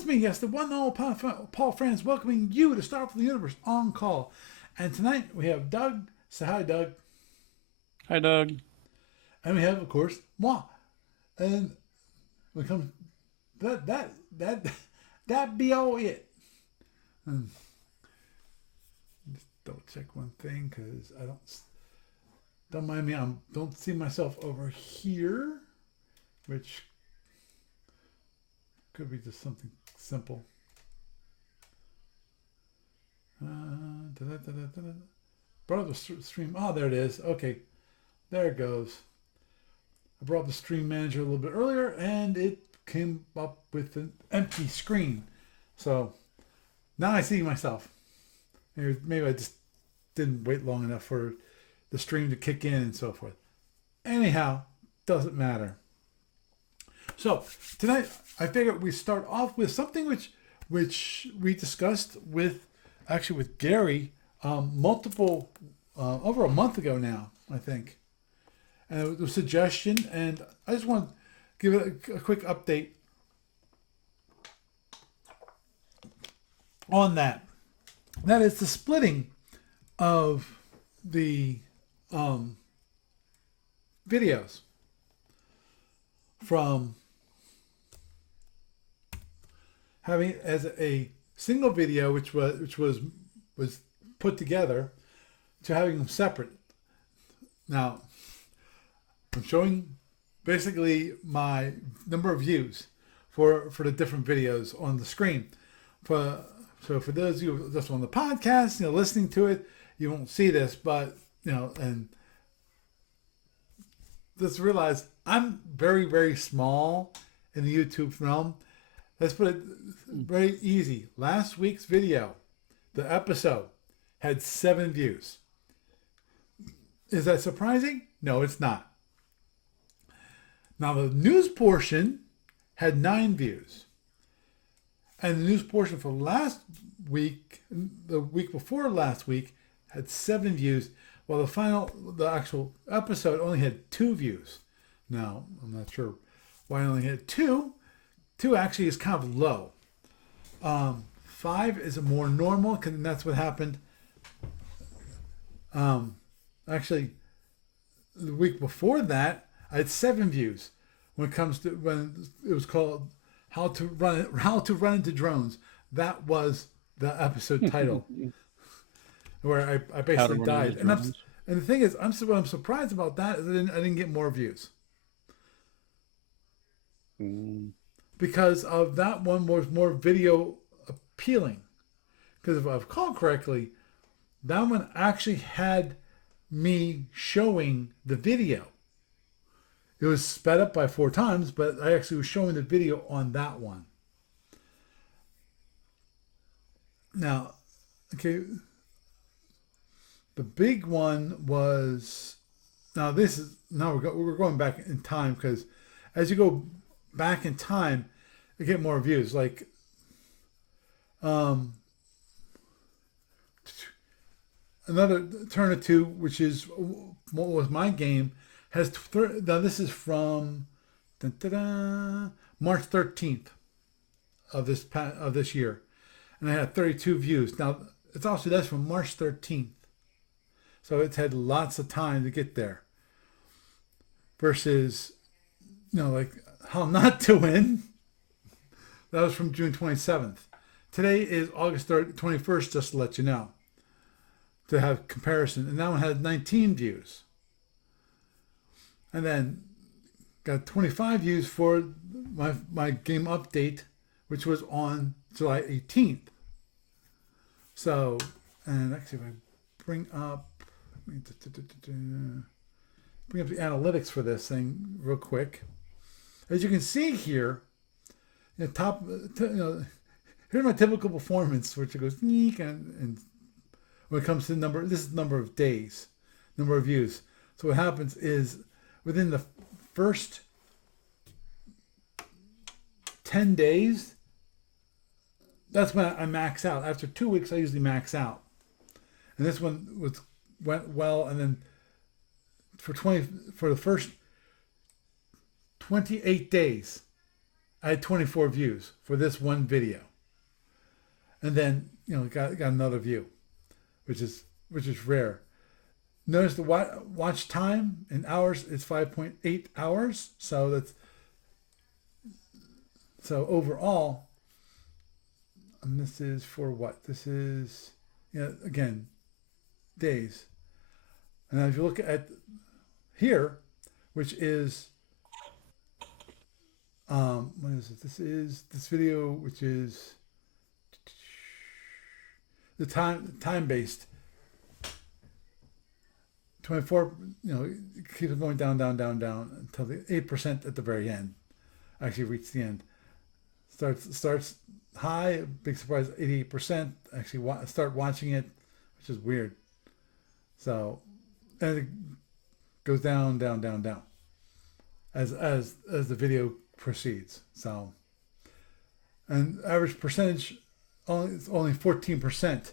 it's me, yes, the one and all Paul Franz, welcoming you to Star for the Universe on call. And tonight we have Doug. Say hi, Doug. Hi, Doug. And we have, of course, moi. And when it comes that that be all it. And just double check one thing because I don't mind me. I don't see myself over here, which could be just something simple. Brought the stream. Oh, there it is. Okay, there it goes. I brought the stream manager a little bit earlier, and it came up with an empty screen. So now I see myself. Maybe I just didn't wait long enough for the stream to kick in and so forth. Anyhow, doesn't matter. So tonight I figured we start off with something which we discussed with Gary multiple over a month ago now, I think. And it was a suggestion, and I just want to give it a quick update on that. That is the splitting of the videos from having it as a single video, which was put together, to having them separate. Now, I'm showing basically my number of views for the different videos on the screen. So for those of you just on the podcast, listening to it, you won't see this, but and just realize I'm very, very small in the YouTube realm. Let's put it very easy. Last week's video, the episode, had 7 views. Is that surprising? No, it's not. Now, the news portion had 9 views. And the news portion for last week, the week before last week, had 7 views, while the actual episode only had 2 views. Now, I'm not sure why I only had 2. 2 actually is kind of low. 5 is a more normal, because that's what happened. Actually, the week before that, I had 7 views when it was called how to run into drones. That was the episode title, where I How to basically run into died. And drones. the thing is, what I'm surprised about that is I didn't get more views, because of that one was more video appealing. Because if I recall correctly, that one actually had me showing the video. It was sped up by 4 times, but I actually was showing the video on that one. Now, okay, the big one was, we're going back in time, because as you go back in time, you get more views. Like, another Turn of 2, which is what was my game, has now this is from March 13th of this year, and I had 32 views. Now that's from March 13th, so it's had lots of time to get there. Versus, like How Not to Win, that was from June 27th. Today is August 21st, just to let you know, to have comparison, and that one had 19 views. And then got 25 views for my game update, which was on July 18th. So, and actually, if I bring up the analytics for this thing real quick, as you can see here, here's my typical performance, which it goes and when it comes to this is the number of days, number of views. So what happens is, within the first 10 days, that's when I max out. After 2 weeks, I usually max out. And this one went well, and then for the first 28 days, I had 24 views for this one video, and then got another view, which is rare. Notice the watch time in hours is 5.8 hours. So overall, and this is for what? This is again days. And if you look at here, which is what is it? This is this video, which is the time based 24. It keeps going down until the 8% at the very end actually reach the end. Starts high, big surprise, 88%. Actually, start watching it, which is weird. So, and it goes down as the video proceeds. So, and average percentage only 14%.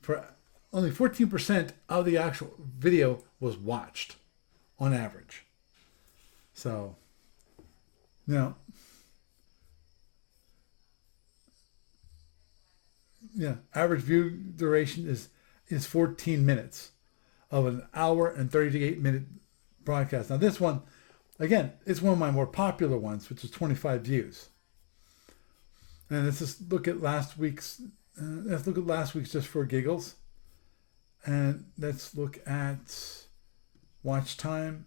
For only 14% of the actual video was watched on average. So, now, average view duration is 14 minutes of an hour and 38-minute broadcast. Now this one, again, it's one of my more popular ones, which is 25 views. And let's just look at last week's. Just for giggles, and let's look at watch time.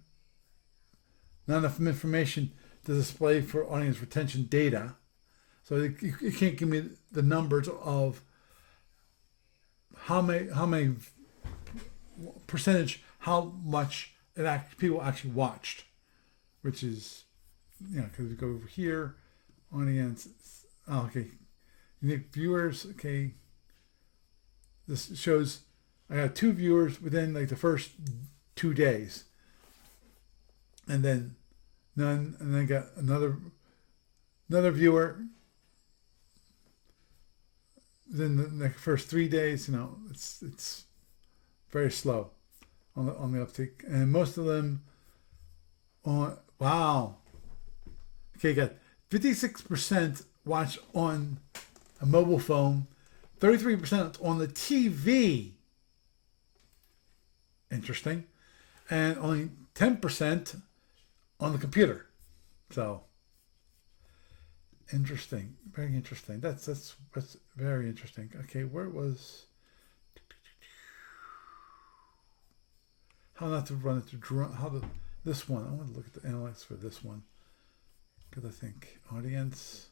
Not enough information to display for audience retention data, so you can't give me the numbers of how many percentage, how much people actually watched, which is because we go over here, audience. Oh, okay. Unique viewers, okay. This shows I got 2 viewers within like the first 2 days, and then none, and then I got another viewer within the first 3 days. It's very slow on the uptake, and most of them wow. Okay, got 56% watch on a mobile phone, 33% on the TV. Interesting. And only 10% on the computer. So interesting. Very interesting. That's very interesting. Okay, where was how not to run it to draw this one. I want to look at the analytics for this one. Because I think audience,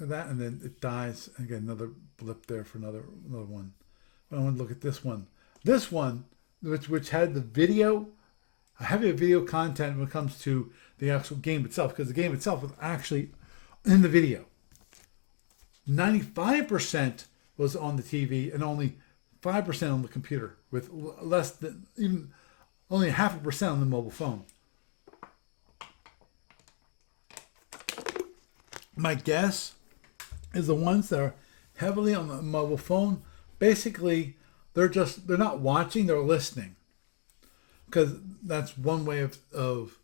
that, and then it dies, and get another blip there for another one. But I want to look at this one. This one, which had the video, a heavy video content when it comes to the actual game itself, because the game itself was actually in the video. 95% was on the TV and only 5% on the computer, with less than even only 0.5% on the mobile phone. My guess is the ones that are heavily on the mobile phone, basically they're not watching, they're listening, because that's one way of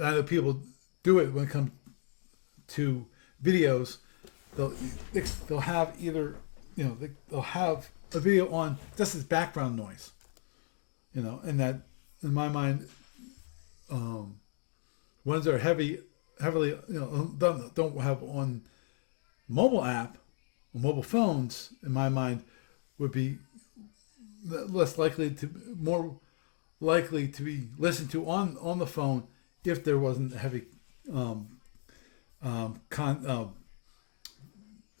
I know people do it when it comes to videos. They'll have either they'll have a video on just as background noise, and that, in my mind, ones that are heavily don't have on mobile app or mobile phones, in my mind, would be more likely to be listened to on the phone if there wasn't heavy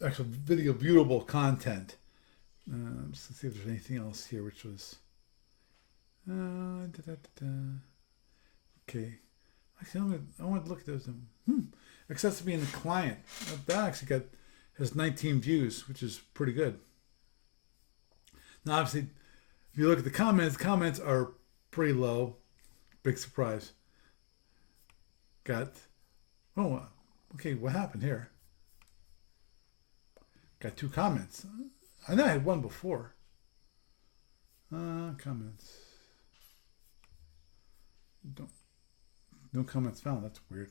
actual video viewable content. Just to see if there's anything else here, which was okay. Actually, I want to look at those. Accessibility in the client. That actually has 19 views, which is pretty good. Now, obviously, if you look at the comments are pretty low. Big surprise. Okay, what happened here? Got 2 comments. I know I had one before. Comments. No comments found. That's weird.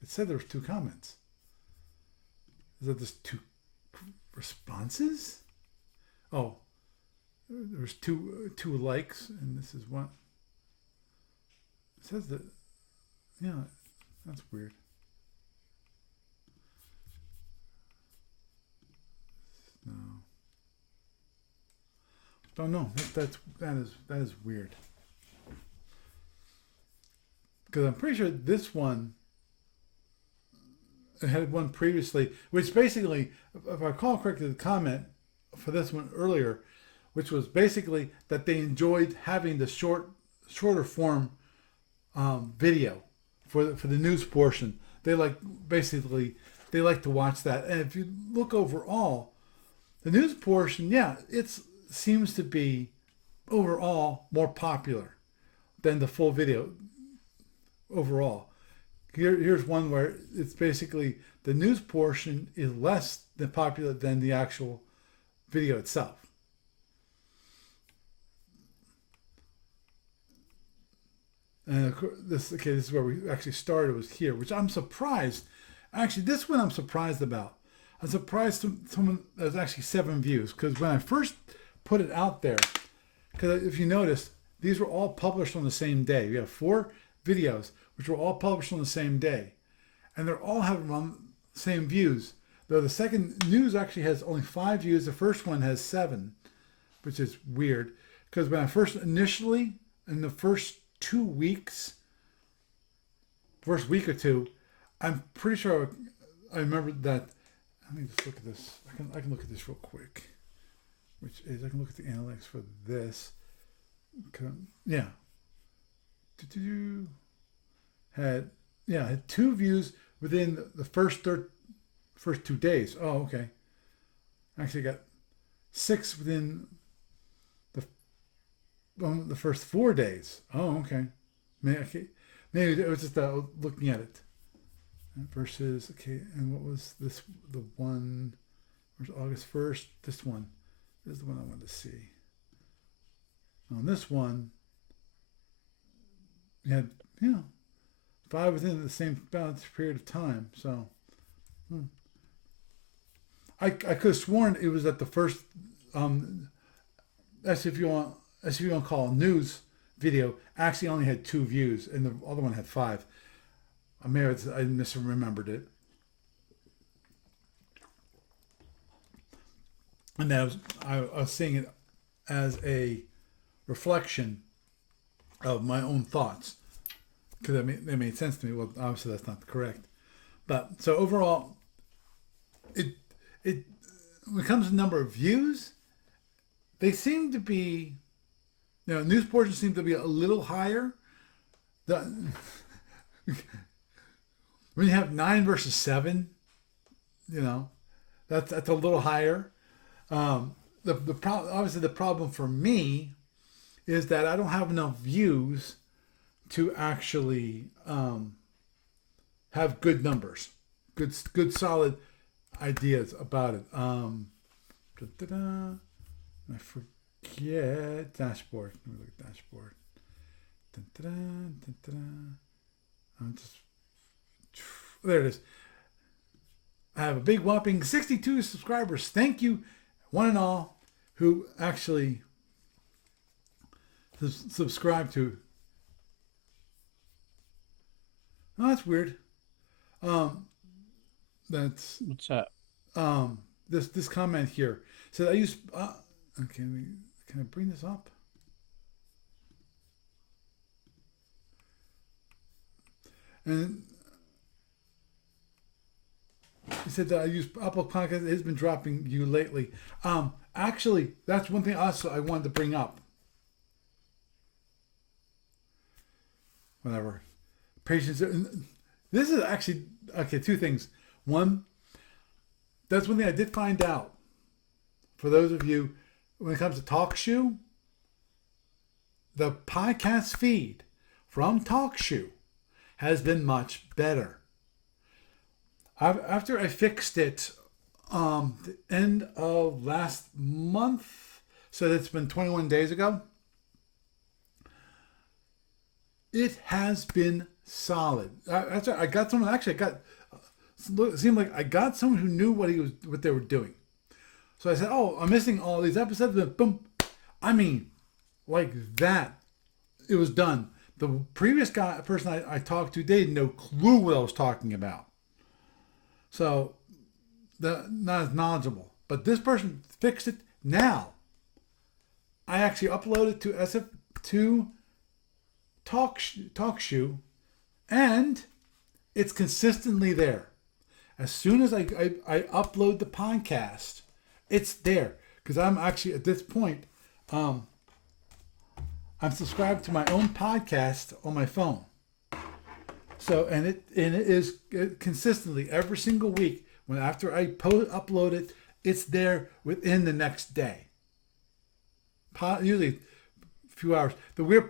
It said there was 2 comments. Is that just 2 responses? Oh, there was two likes, and this is one. It says that. Yeah, that's weird. No. Don't know. That is weird. Because I'm pretty sure this one had one previously, which basically, if I recall correctly, the comment for this one earlier, which was basically that they enjoyed having the shorter form video for the news portion. They like to watch that. And if you look overall, the news portion, it seems to be overall more popular than the full video overall. Here's one where it's basically the news portion is less than popular than the actual video itself. And this is where we actually started, was here, which I'm surprised. Actually, this one I'm surprised about. I'm surprised someone there's actually 7 views, because when I first put it out there, because if you notice, these were all published on the same day. We have 4 videos which were all published on the same day, and they're all having around the same views. Though the second news actually has only 5 views, the first one has 7, which is weird. Because when I first initially, in the first 2 weeks, first week or two, I'm pretty sure I remember that. Let me just look at this. I can look at this real quick. Which is, I can look at the analytics for this. Yeah. Had 2 views within the first 2 days. Oh, okay. Actually got 6 within the first 4 days. Oh, okay. Maybe it was just looking at it. Versus, okay, and what was this? The one, where's August 1st? This one. This is the one I wanted to see. On this one, we had, 5 within the same period of time. So, I could have sworn it was at the first, that's if you want to call a news video, actually only had 2 views, and the other one had 5. I misremembered it. And that I was seeing it as a reflection of my own thoughts, because they made sense to me. Well, obviously that's not correct, but so overall, it when it comes to number of views, they seem to be, news portions seem to be a little higher. When you have 9 versus 7, that's a little higher. Obviously the problem for me is that I don't have enough views to actually have good numbers, good solid ideas about it. I forget dashboard. Let me look at dashboard. I'm just. There it is. I have a big whopping 62 subscribers. Thank you, one and all, who actually subscribe to. Oh, that's weird. That's What's that? This comment here says I use. Okay, can I bring this up? And he said that I use Apple Podcast. It has been dropping you lately. Actually, that's one thing also I wanted to bring up. Whatever. Patience. This is actually, okay, 2 things. One, that's one thing I did find out. For those of you, when it comes to TalkShoe, the podcast feed from TalkShoe has been much better. After I fixed it the end of last month, so that's been 21 days ago, it has been solid. I got someone. Actually, I got. It seemed like I got someone who knew what they were doing. So I said, "Oh, I'm missing all these episodes." And boom, I mean, like that, it was done. The previous person I talked to, they had no clue what I was talking about. So, not as knowledgeable. But this person fixed it. Now, I actually uploaded to SF2 TalkShoe, and it's consistently there. As soon as I upload the podcast, it's there. Because I'm actually, at this point, I'm subscribed to my own podcast on my phone. So, and it is consistently every single week. When after I upload it, it's there within the next day. Usually a few hours. The way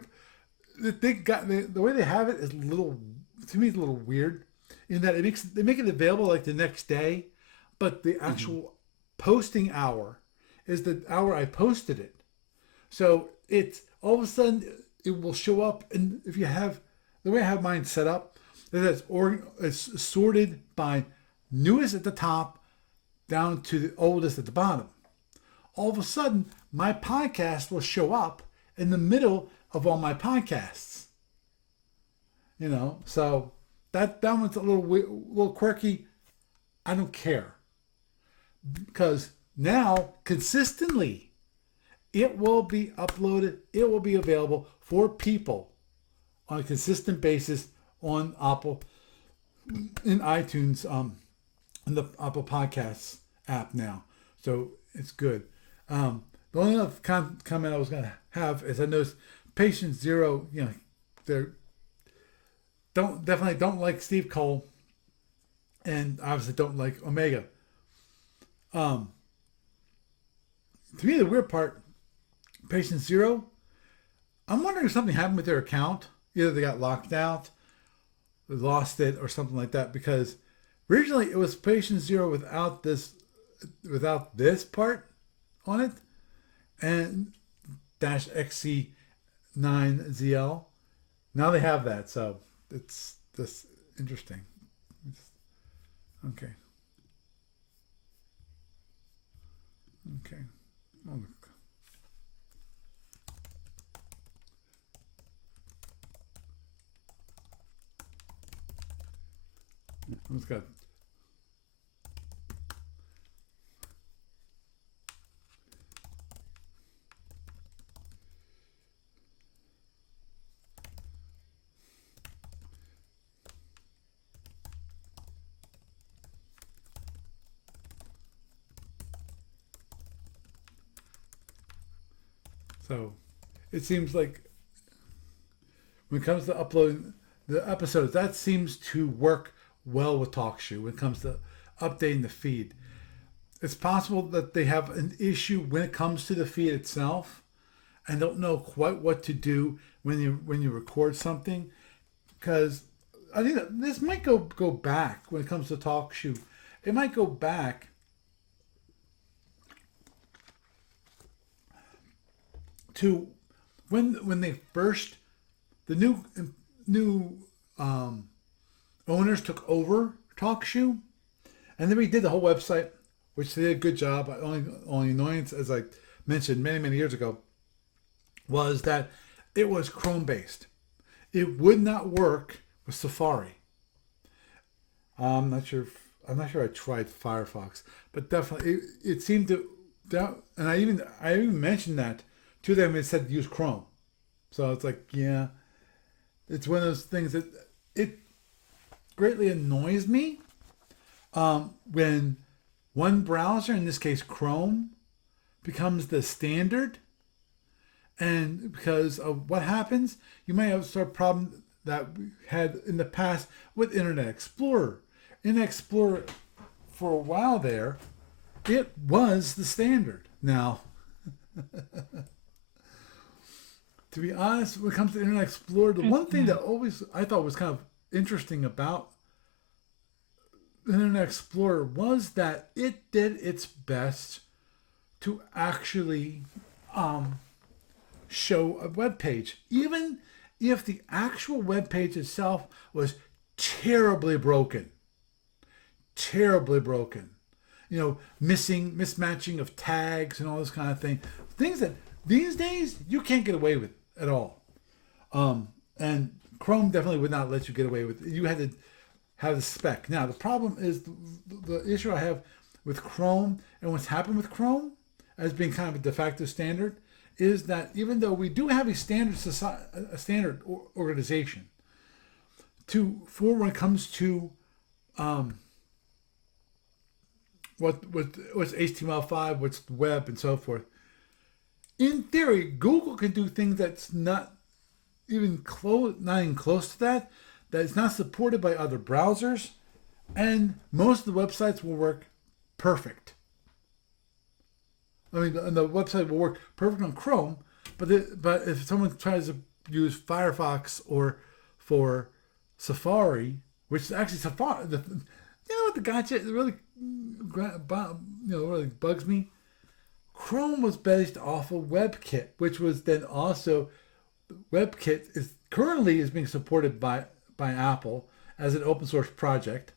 they have it is to me, it's a little weird in that they make it available like the next day, but the actual posting hour is the hour I posted it. So it's all of a sudden it will show up, and if you have the way I have mine set up, it's sorted by newest at the top down to the oldest at the bottom. All of a sudden, my podcast will show up in the middle of all my podcasts. So that one's a little quirky. I don't care, because now consistently it will be uploaded. It will be available for people on a consistent basis on Apple, in iTunes, in the Apple Podcasts app now. So it's good. The only other comment I was going to have is I noticed Patient Zero, they definitely don't like Steve Cole, and obviously don't like Omega. To me, the weird part, Patient Zero, I'm wondering if something happened with their account. Either they got locked out, they lost it, or something like that. Because originally it was Patient Zero without this part on it, and -XC9ZL. Now they have that, so it's just interesting. Okay. Oh, let's go. So it seems like when it comes to uploading the episodes, that seems to work well with TalkShoe when it comes to updating the feed. It's possible that they have an issue when it comes to the feed itself and don't know quite what to do when you record something, because I think that this might go back when it comes to TalkShoe. It might go back to when they first, the new owners took over TalkShoe, and then we did the whole website, which they did a good job. Only annoyance, as I mentioned many years ago, was that it was Chrome based. It would not work with Safari. I'm not sure I tried Firefox, but definitely it seemed to. And I even mentioned that to them. It said use Chrome, so it's like, yeah, it's one of those things that it greatly annoys me when one browser, in this case Chrome, becomes the standard. And because of what happens, you might have a problem that we had in the past with Internet Explorer. Internet Explorer, for a while there, it was the standard. Now, to be honest, when it comes to Internet Explorer, the one thing that always I thought was kind of interesting about Internet Explorer was that it did its best to actually show a web page, even if the actual web page itself was terribly broken, terribly broken. Missing, mismatching of tags and all this kind of thing. Things that these days you can't get away with at all. And Chrome definitely would not let you get away with it. You had to have the spec. Now, the problem is the issue I have with Chrome and what's happened with Chrome as being kind of a de facto standard is that even though we do have a standard society, a standard organization for when it comes to um, what's HTML5, what's web, and so forth. In theory, Google can do things that's not even close to that. That is not supported by other browsers, and most of the websites will work perfect. The website will work perfect on Chrome, but if someone tries to use Firefox or for Safari, which is actually Safari, you know what the gotcha really, really bugs me. Chrome was based off of WebKit, which was then also WebKit is being supported by Apple as an open source project,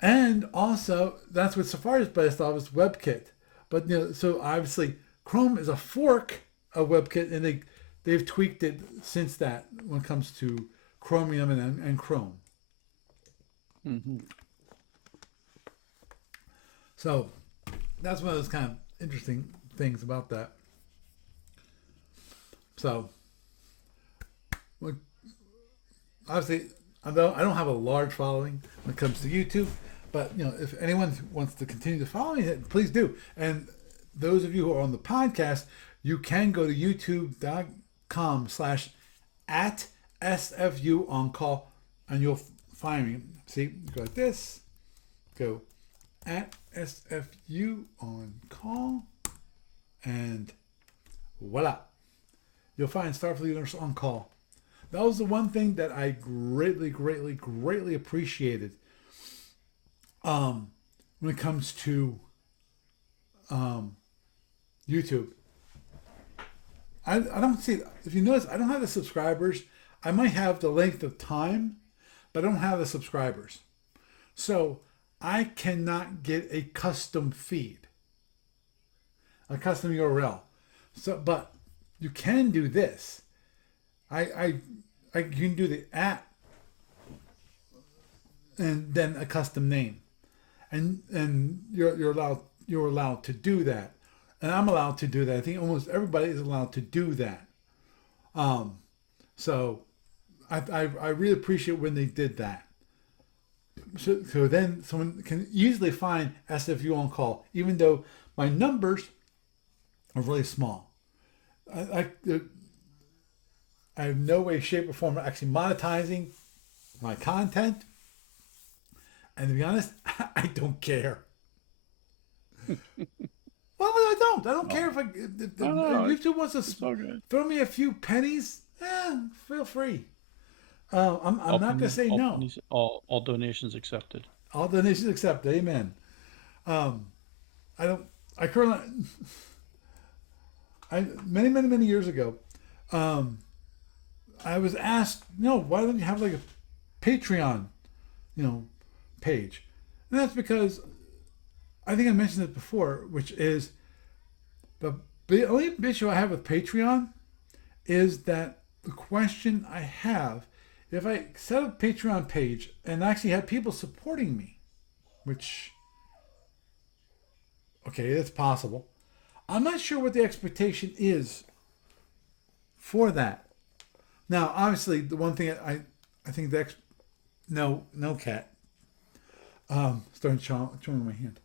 and also that's what Safari is based off is WebKit. But so obviously Chrome is a fork of WebKit, and they've tweaked it since that when it comes to Chromium and Chrome. Mm-hmm. So that's one of those kind of interesting things about that. So obviously, I don't have a large following when it comes to YouTube, but if anyone wants to continue to follow me, please do. And those of you who are on the podcast, you can go to youtube.com/@SFUOnCall, and you'll find me. See, go like this, go @SFUOnCall, and voila, you'll find Starfleet Leaders on Call. That was the one thing that I greatly, greatly, greatly appreciated when it comes to YouTube. I don't see, if you notice, I don't have the subscribers. I might have the length of time, but I don't have the subscribers. So I cannot get a custom feed, a custom URL. So, but you can do this. I you can do the @ and then a custom name, and you're allowed to do that, and I'm allowed to do that. I think almost everybody is allowed to do that. So I really appreciate when they did that. So then someone can easily find SFU on Call, even though my numbers are really small. I have no way, shape, or form of actually monetizing my content. And to be honest, I don't care. Well, I don't. I don't care if YouTube wants to throw me a few pennies. Feel free. I'm not going to say no. All donations accepted. All donations accepted. Amen. I don't. I currently. Many years ago, I was asked, why don't you have like a Patreon, page? And that's because I think I mentioned it before, which is the only issue I have with Patreon is that the question I have, if I set up a Patreon page and actually have people supporting me, which, okay, that's possible. I'm not sure what the expectation is for that. Now, obviously, the one thing I think no cat, starting chewing my hand.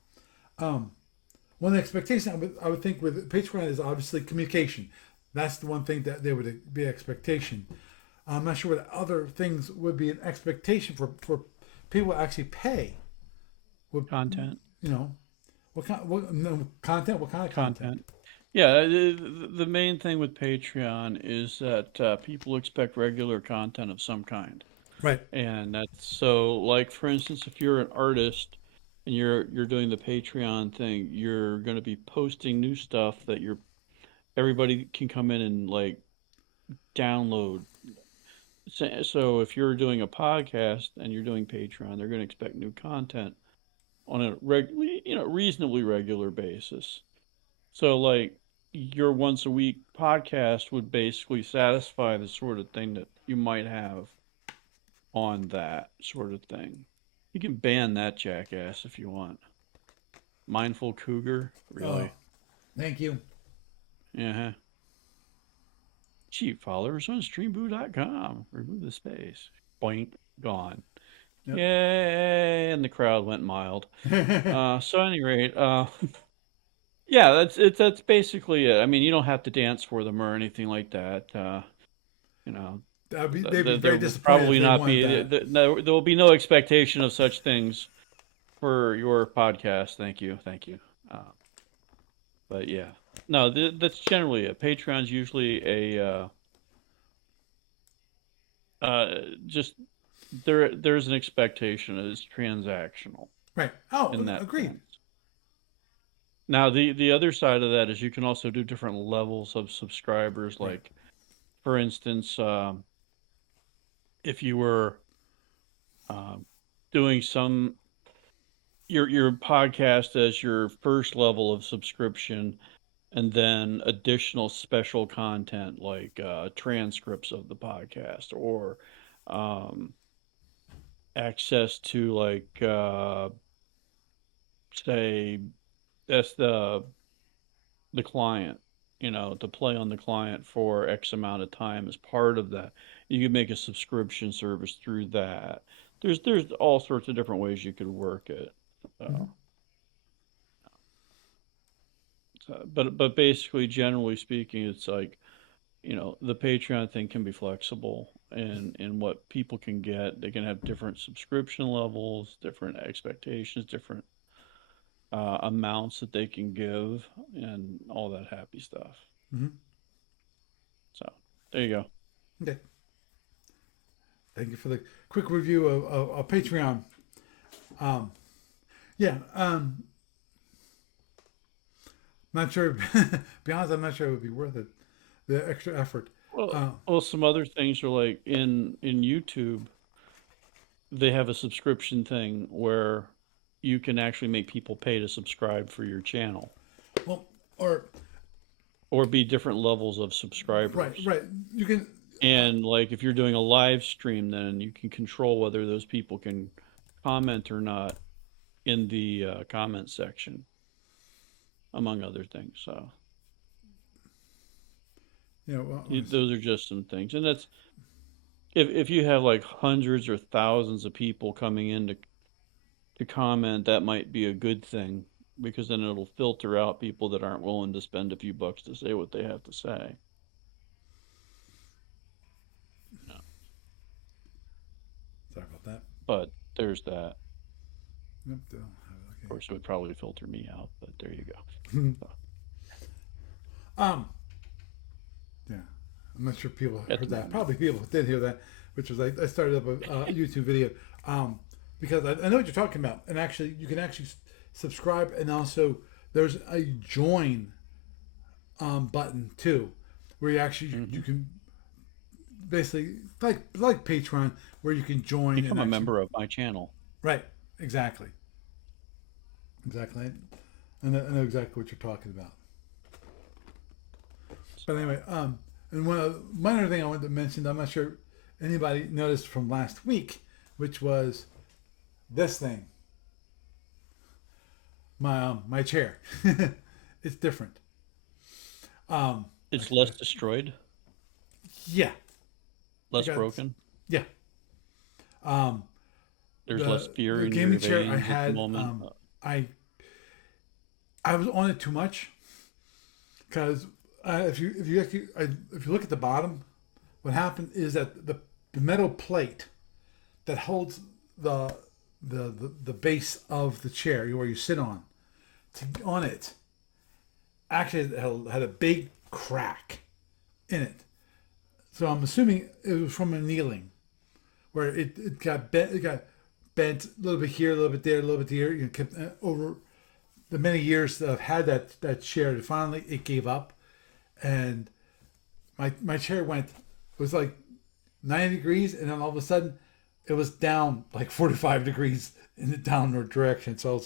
One expectation I would think with Patreon is obviously communication. That's the one thing that there would be expectation. I'm not sure what other things would be an expectation for people to actually pay. Content. What content? What kind of content? Yeah, the main thing with Patreon is that people expect regular content of some kind. Right. And that's so, like, for instance, if you're an artist and you're doing the Patreon thing, you're going to be posting new stuff that everybody can come in and like download. So if you're doing a podcast and you're doing Patreon, they're going to expect new content on a reasonably regular basis. So like your once a week podcast would basically satisfy the sort of thing that you might have on that sort of thing. You can ban that jackass if you want. Mindful Cougar, Oh, really? thank you. Yeah. Cheap followers on streamboo.com. Remove the space. Boink, gone. Yep. Yay! And the crowd went mild. So at any rate, yeah, that's basically it. I mean, you don't have to dance for them or anything like that. You know, They'd be very there will disappointed if probably they not wanted be that. there will be no expectation of such things for your podcast. Thank you. But yeah, no, that's generally it. Patreon's usually just there's an expectation. It's transactional Right. Oh, in that agreed. sense. Now the other side of that is you can also do different levels of subscribers. Right. Like for instance, if you were um, doing your podcast as your first level of subscription, and then additional special content like transcripts of the podcast or um, access to like say that's the client, to play on the client for X amount of time as part of that. You can make a subscription service through that. There's all sorts of different ways you could work it. Mm-hmm. So, but basically, generally speaking, it's like the Patreon thing can be flexible in what people can get. They can have different subscription levels, different expectations, different amounts that they can give, and all that happy stuff. Mm-hmm. So there you go. Okay. Thank you for the quick review of Patreon. Um, yeah. Not sure. Be honest, I'm not sure it would be worth it. The extra effort. Well, Uh, well, some other things are like in YouTube, they have a subscription thing where you can actually make people pay to subscribe for your channel, well, or or be different levels of right, subscribers. right. You can. And like if you're doing a live stream, then you can control whether those people can comment or not in the comment section, among other things. So Well, those are just some things, and that's if you have like hundreds or thousands of people coming in to comment, that might be a good thing because then it'll filter out people that aren't willing to spend a few bucks to say what they have to say. Yeah. sorry about that. But there's that. Yep. Of course, it would probably filter me out, but there you go. Okay. So, um. Yeah. I'm not sure people at heard the that. moment. Probably people did hear that, which was I started up a YouTube video because I know what you're talking about, and actually you can actually subscribe, and also there's a join button too, where you Hmm. can basically like Patreon, where you can join and Become a actually member of my channel. right exactly exactly. I know exactly what you're talking about. But So, anyway, and one other thing I wanted to mention, I'm not sure anybody noticed from last week, which was this thing, my chair. It's different. it's less destroyed, Yeah, I less got broken. yeah. Um, There's less fear the in your gaming chair I veins at the had, moment. I I was on it too much because if you look at the bottom, what happened is that the metal plate that holds the the base of the chair where you sit on it actually had a big crack in it. So I'm assuming it was from a kneeling where it got bent. It got bent a little bit here, a little bit there, a little bit there. Kept over the many years that I've had that chair. Finally, it gave up, and my chair went. It was like 90 degrees, and then all of a sudden, it was down like 45 degrees in the downward direction. So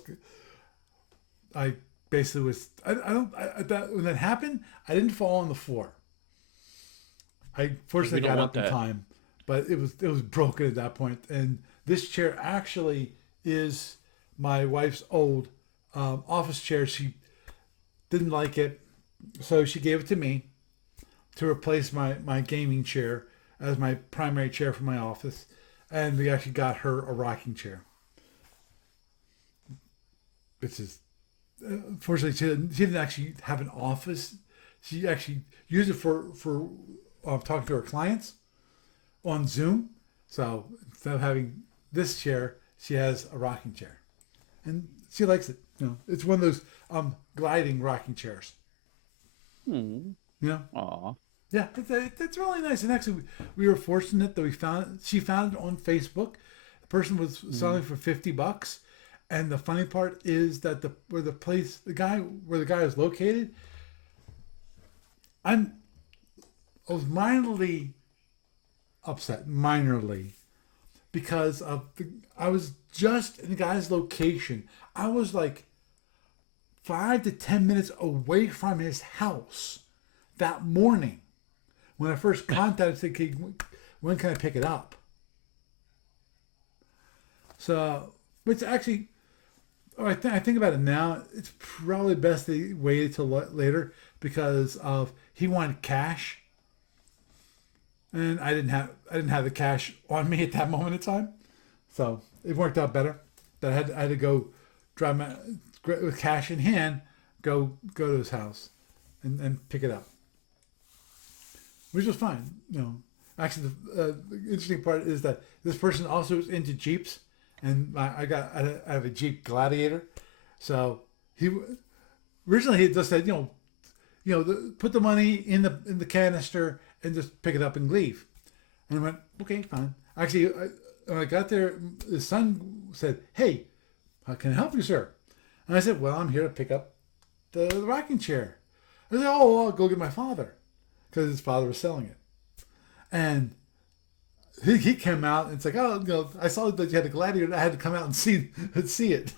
I basically was. When that happened, I didn't fall on the floor. I We fortunately don't got want up in that. time, but it was broken at that point. And this chair actually is my wife's old office chair. She didn't like it, so she gave it to me to replace my gaming chair as my primary chair for my office. And we actually got her a rocking chair, which is fortunately she didn't actually have an office. She actually used it for talking to her clients on Zoom. So instead of having this chair, she has a rocking chair, and she likes it. It's one of those gliding rocking chairs. Hmm. You know, Aw. yeah, it's really nice. And actually, we were fortunate that we found it. She found it on Facebook. The person was Hmm. selling for $50, and the funny part is that where the guy is located, I'm I was minorly upset, minorly, because I was just in the guy's location. I was like 5 to 10 minutes away from his house that morning when I first contacted. Said, "Okay, when can I pick it up?" So, which actually, I think about it now, it's probably best they waited till later because of he wanted cash, and I didn't have the cash on me at that moment in time. So it worked out better. That I had to go drive my with cash in hand, go to his house, and pick it up, which was fine. Actually, the interesting part is that this person also is into Jeeps, and I have a Jeep Gladiator, so he originally he just said put the money in the canister and just pick it up and leave. And I went, okay, fine. Actually, when I got there, his son said, "Hey, how can I help you, sir?" And I said, "Well, I'm here to pick up the rocking chair." I said, "Oh, well, I'll go get my father," because his father was selling it. And he came out and it's like, "Oh, I saw that you had a Gladiator. I had to come out and see it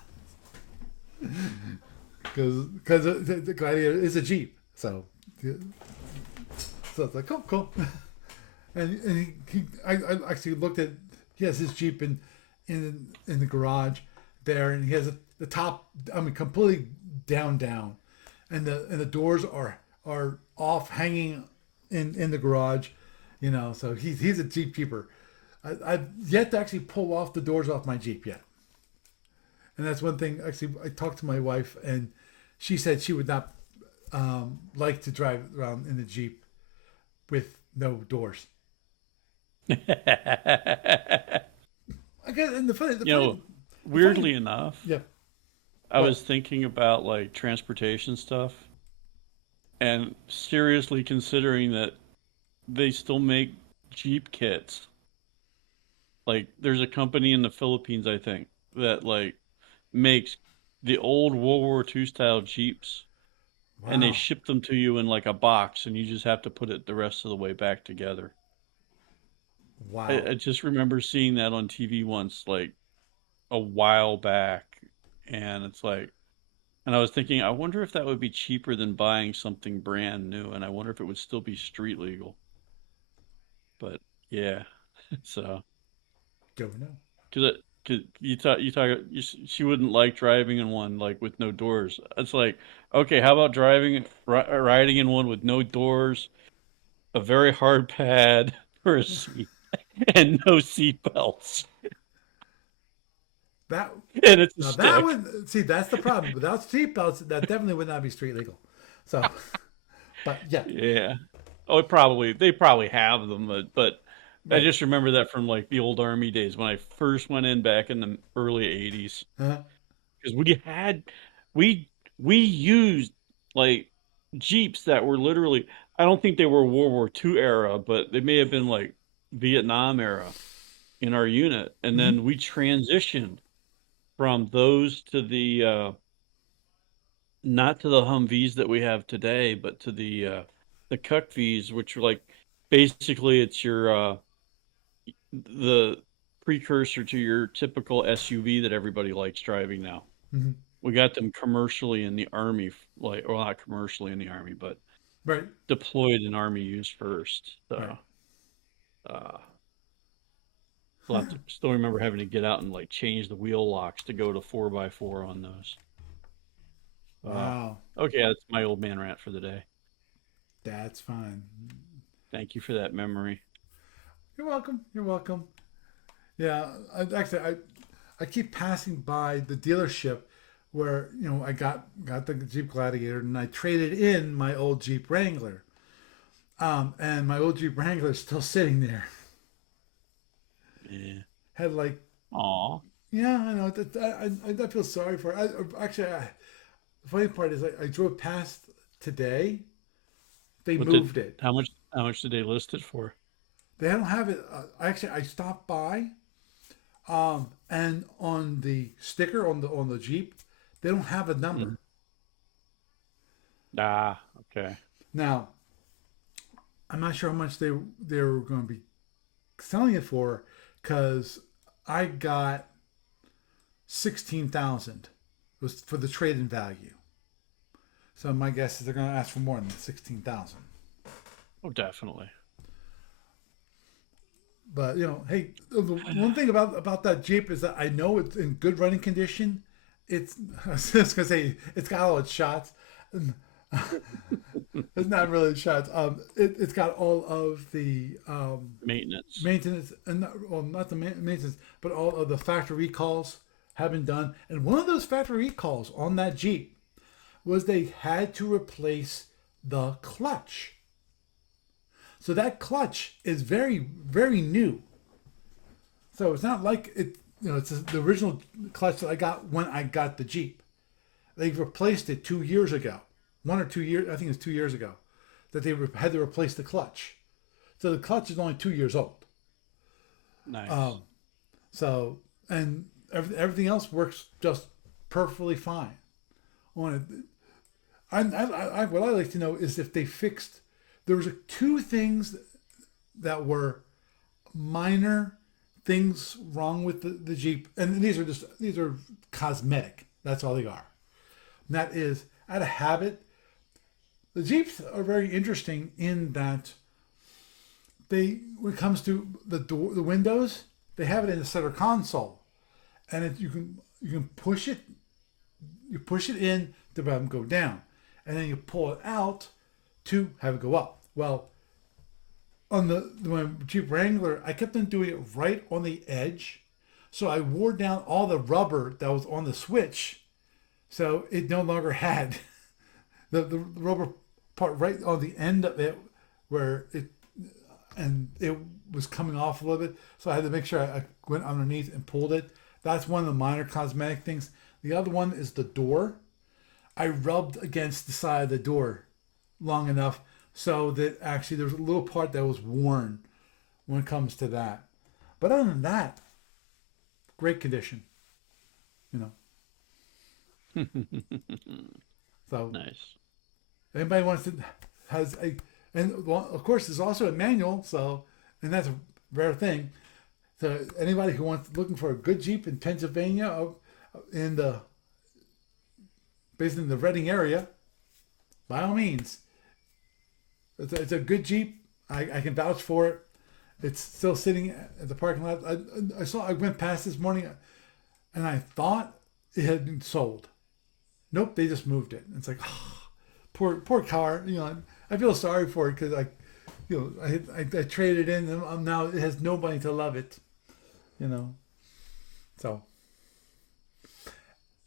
because the Gladiator is a Jeep." So it's like, cool. I actually looked at, he has his Jeep in the garage there, and he has the top, I mean, completely down, and the doors are off, hanging in the garage, So he's a Jeep keeper. I've yet to actually pull off the doors off my Jeep yet, and that's one thing. Actually, I talked to my wife, and she said she would not like to drive around in the Jeep with no doors. You I guess, and know, the funny, weirdly enough, yeah. I What? was thinking about like transportation stuff and seriously considering that they still make Jeep kits. Like there's a company in the Philippines, I think, that like makes the old World War II style Jeeps and they Wow, ship them to you in like a box and you just have to put it the rest of the way back together. wow. I just remember seeing that on TV once, like a while back, and it's like, and I was thinking, I wonder if that would be cheaper than buying something brand new, and I wonder if it would still be street legal. But yeah, so Don't know. cause she wouldn't like driving in one like with no doors. It's like, okay, how about riding in one with no doors, a very hard pad for a seat, and no seat belts, That and it's a Now that stick. would see, that's the problem. Without seatbelts, that definitely would not be street legal. So, but yeah, Yeah. Oh, they probably have them, but I right. just remember that from like the old army days when I first went in back in the early 80s Uh, because we we used like Jeeps that were literally, I don't think they were World War II era, but they may have been like Vietnam era in our unit. And mm-hmm. then we transitioned from those to the not to the Humvees that we have today, but to the the cuck V's, which are like basically it's your the precursor to your typical SUV that everybody likes driving now. Mm-hmm. We got them commercially in the Army, like, well, not commercially in the Army, but Right. deployed in Army use first. Right. So, uh, still remember having to get out and like change the wheel locks to go to 4x4 on those. Uh, Wow. okay, that's my old man rant for the day. That's fine. Thank you for that memory. You're welcome. You're welcome. Yeah. I keep passing by the dealership where I got the Jeep Gladiator and I traded in my old Jeep Wrangler. And my old Jeep Wrangler is still sitting there. Yeah. Had like, Aw. yeah, I know. I feel sorry for it. The funny part is I drove past today. They What did moved it. how much did they list it for? They don't have it. I stopped by, and on the sticker on the Jeep, they don't have a Mhm. number. Ah, okay. Now I'm not sure how much they were going to be selling it for, because I got 16,000 was for the trade in value. So my guess is they're going to ask for more than 16,000. Oh, definitely. But hey, the one thing about that Jeep is that I know it's in good running condition. It's I was just gonna say it's got all its shots. It's not really shots. It's got all of the Maintenance. maintenance, and not the maintenance, but all of the factory recalls have been done. And one of those factory recalls on that Jeep was they had to replace the clutch. So that clutch is very, very new. So it's not like it, it's the original clutch that I got when I got the Jeep. They replaced it 2 years ago. 1 or 2 years, I think it's 2 years ago, that they had to replace the clutch. So the clutch is only 2 years old. Nice. Um, so, and everything else works just perfectly fine on it. What I like to know is if they fixed. There was two things that were minor things wrong with the Jeep, and these are cosmetic. That's all they are. And that is, out of habit, the Jeeps are very interesting in that when it comes to the windows, they have it in the center console, and you can push it, in to have them go down, and then you pull it out to have it go up. Well, on the Jeep Wrangler, I kept on doing it right on the edge, so I wore down all the rubber that was on the switch, so it no longer had the rubber part right on the end of it where it was coming off a little bit. So I had to make sure I went underneath and pulled it. That's one of the minor cosmetic things. The other one is the door. I rubbed against the side of the door long enough so that actually there's a little part that was worn when it comes to that. But other than that, great condition. You know. So Nice. anybody wants to has a and well, of course there's also a manual. So and that's a rare thing. So anybody who wants looking for a good Jeep in Pennsylvania, in the based in the Reading area, by all means, it's a good Jeep. I can vouch for it. It's still sitting at the parking lot. I went past this morning, and I thought it had been sold. Nope, they just moved it. It's like, oh, poor car. I feel sorry for it because I traded in, and now it has nobody to love it. So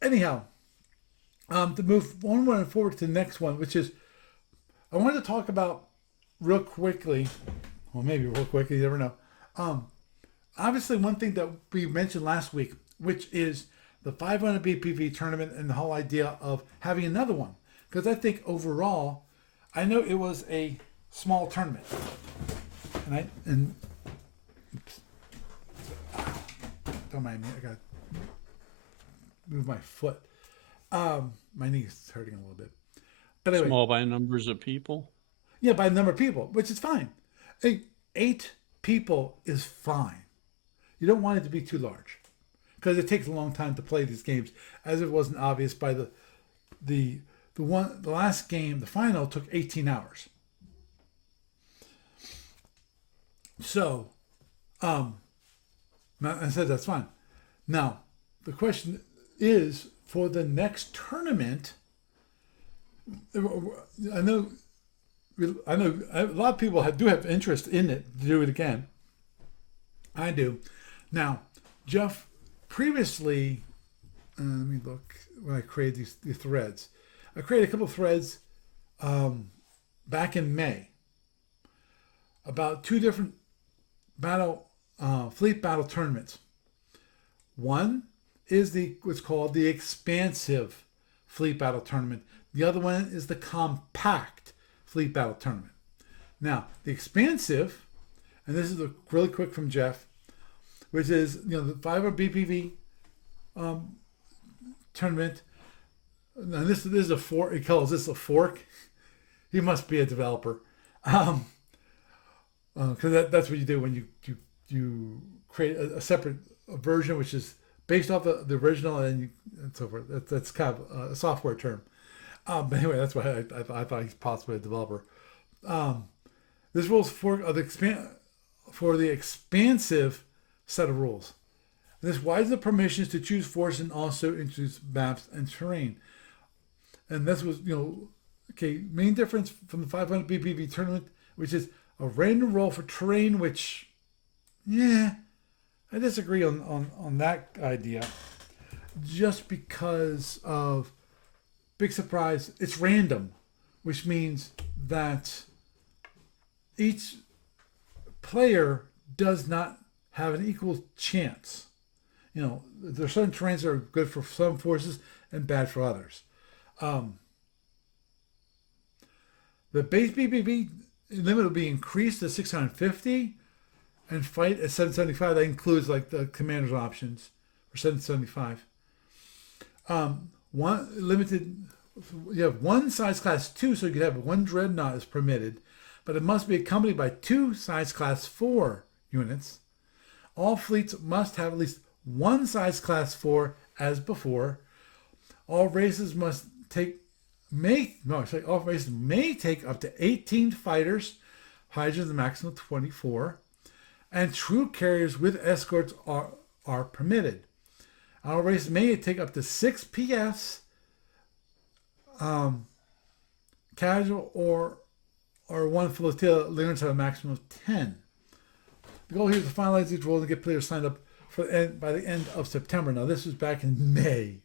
anyhow, to move one forward to the next one, which is I wanted to talk about real quickly. Well, maybe real quickly, you never know. Um, Obviously, one thing that we mentioned last week, which is the 500 BPV tournament and the whole idea of having another one. Because I think overall, I know it was a small tournament, and oops, don't mind me. I got to move my foot. My knee's hurting a little bit. But anyway, Small by numbers of people. Yeah, by the number of people, which is fine. 8 people is fine. You don't want it to be too large because it takes a long time to play these games, as it wasn't obvious by the the last game, the final took 18 hours. So, I said that's fine. Now, the question is for the next tournament. I know, I know a lot of people do have interest in it to do it again. I do. Now, Jeff, previously, let me look when I created these threads. I created a couple of threads back in May about 2 different fleet battle tournaments. One is what's called the expansive fleet battle tournament. The other one is the compact fleet battle tournament. Now, the expansive, and this is really quick from Jeff, which is the 5 BPV tournament. And this is a fork. He calls this a fork. He must be a developer, because that's what you do when you create a separate version, which is based off the original, and so forth. That's kind of a software term. But anyway, that's why I thought he's possibly a developer. This rules for the expansive set of rules. This widens the permissions to choose force and also introduce maps and terrain. And this was, main difference from the 500 BPV tournament, which is a random roll for terrain, which, I disagree on that idea. Just because of, big surprise, it's random, which means that each player does not have an equal chance. There's certain terrains that are good for some forces and bad for others. The base BPV limit will be increased to 650 and fight at 775. That includes like the commander's options for 775. One limited, you have one size class 2, so you could have one dreadnought is permitted, but it must be accompanied by 2 size class 4 units. All fleets must have at least one size class 4 as before. All races all races may take up to 18 fighters, hydrogens a maximum of 24, and troop carriers with escorts are permitted. All races may take up to 6 PFs, casual or 1 flotilla. Limits have a maximum of 10. The goal here is to finalize these rules and get players signed up by the end of September. Now, this was back in May.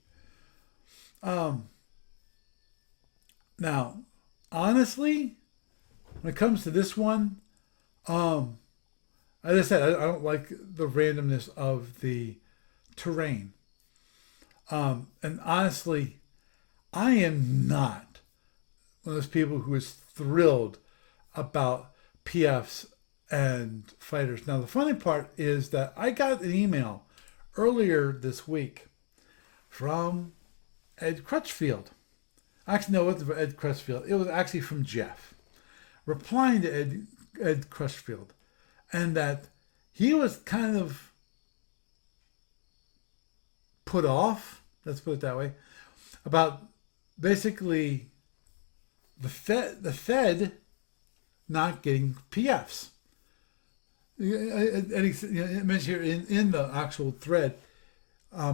Now, honestly, when it comes to this one, as I said, I don't like the randomness of the terrain. And honestly, I am not one of those people who is thrilled about PFs and fighters. Now, the funny part is that I got an email earlier this week from Ed Crutchfield. Actually, no, it wasn't from Ed Crutchfield. It was actually from Jeff, replying to Ed Crutchfield, and that he was kind of put off, let's put it that way, about basically the Fed not getting PFs. And he mentioned here in the actual thread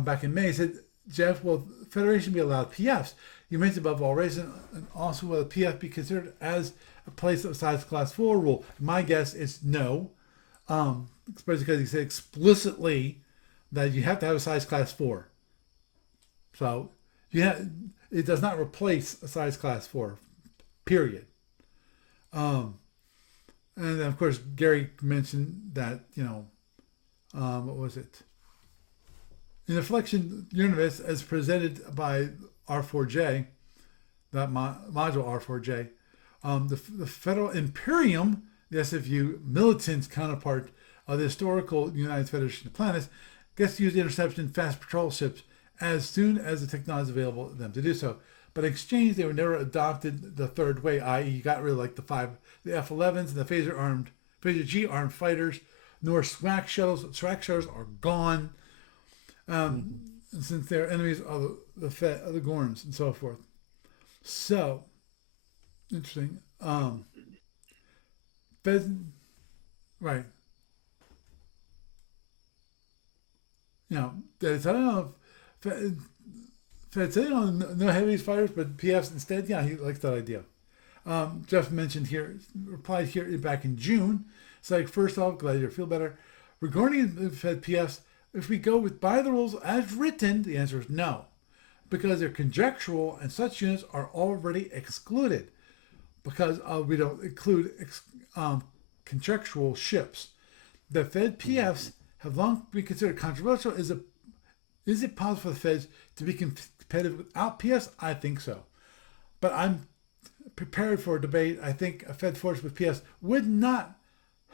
back in May, he said, Jeff, will Federation be allowed PFs? You mentioned above all races, and also will a PF be considered as a place of size class 4 rule? My guess is no, especially because he said explicitly that you have to have a size class 4. So it does not replace a size class 4, period. And then of course Gary mentioned that, what was it? In the Flexion Universe as presented by R4J, that module R4J, the Federal Imperium, the SFU militant counterpart of the historical United Federation of Planets, gets to use interception fast patrol ships as soon as the technology is available to them to do so. But in exchange, they were never adopted the third way, i.e., you got rid of like the F-11s and the Phaser G armed fighters, nor SWAC shuttles. SWAC shuttles are gone Mm-hmm. since they're enemies of the Gorns and so forth. So interesting. Feds, right? You know, I don't know if Fed said, no heavy fighters, but PFs instead. Yeah, he likes that idea. Jeff mentioned here, replied here back in June. It's like, first off, glad you feel better. Regarding the Fed PFs, if we go with by the rules as written, the answer is no, because they're conjectural and such units are already excluded because we don't include conjectural ships. The Fed PFs have long been considered controversial. Is it possible for the Feds to be competitive without PFs? I think so. But I'm prepared for a debate. I think a Fed force with PS would not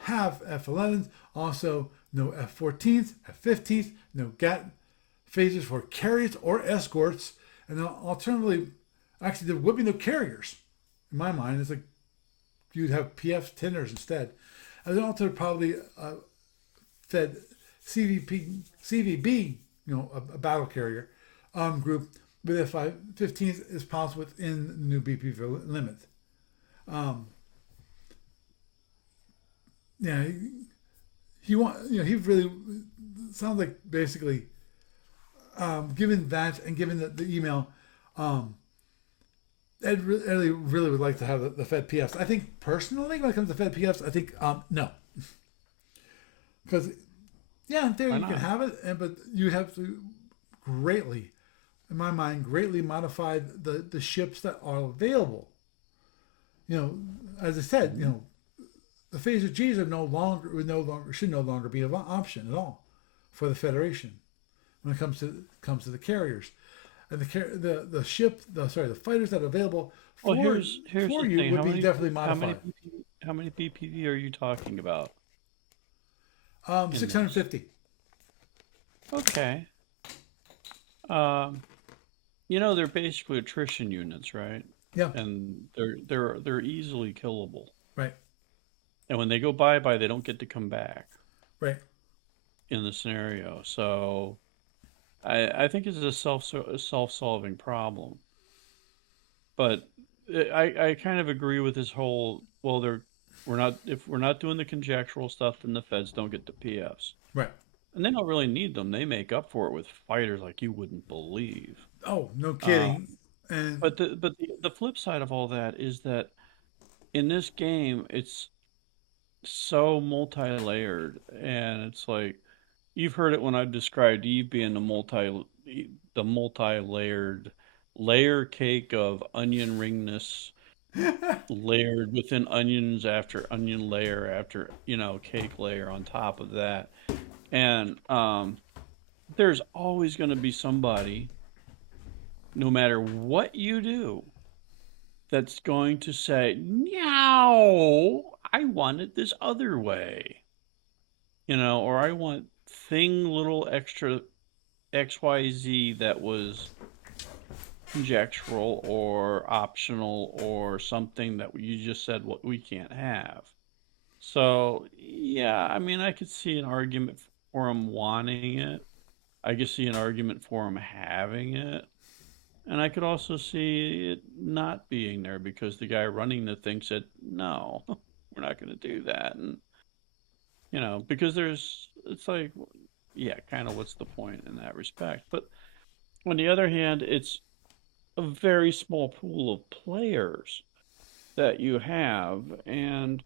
have F-11s, also no F-14s, F-15s, no GAT phases for carriers or escorts, and alternatively, actually there would be no carriers. In my mind, it's like you'd have PF tenders instead. And then also probably Fed CVB, a battle carrier group with F-15s is possible within the new BPV limit. Um, yeah, he really sounds like basically, given that and given the email, Ed really would like to have the Fed PFs. I think personally, when it comes to Fed PFs, I think no, because yeah, in theory Why you can not? have it, but you have to greatly, in my mind, greatly modify the ships that are available. As I said, Mm-hmm. the phaser Gs should no longer be an option at all for the Federation when it comes to the carriers and the ship the fighters that are available Well, for here's the you thing. would be definitely How many modified. how many BPV are you talking about in this? 650. Okay. Um, they're basically attrition units, right? Yeah, And they're easily killable. right, And when they go bye-bye, they don't get to come back right. in the scenario. So I think it's a self-solving problem. But I kind of agree with this whole, well, we're not if we're not doing the conjectural stuff, then the feds don't get the PFs. Right. And they don't really need them. They make up for it with fighters like you wouldn't believe. Oh, no Uh, kidding. And but the flip side of all that is that in this game, it's so multi-layered, and it's like you've heard it when I've described Eve being the multi-layered layer cake of onion ringness layered within onions after onion layer after cake layer on top of that. And there's always going to be somebody, no matter what you do, that's going to say, no, I want it this other way, or I want thing little extra XYZ that was conjectural or optional or something that you just said what we can't have. So, yeah, I mean, I could see an argument for him wanting it. I could see an argument for him having it. And I could also see it not being there because the guy running the thing said, no, we're not going to do that. And, because it's like, yeah, kind of what's the point in that respect? But on the other hand, it's a very small pool of players that you have. And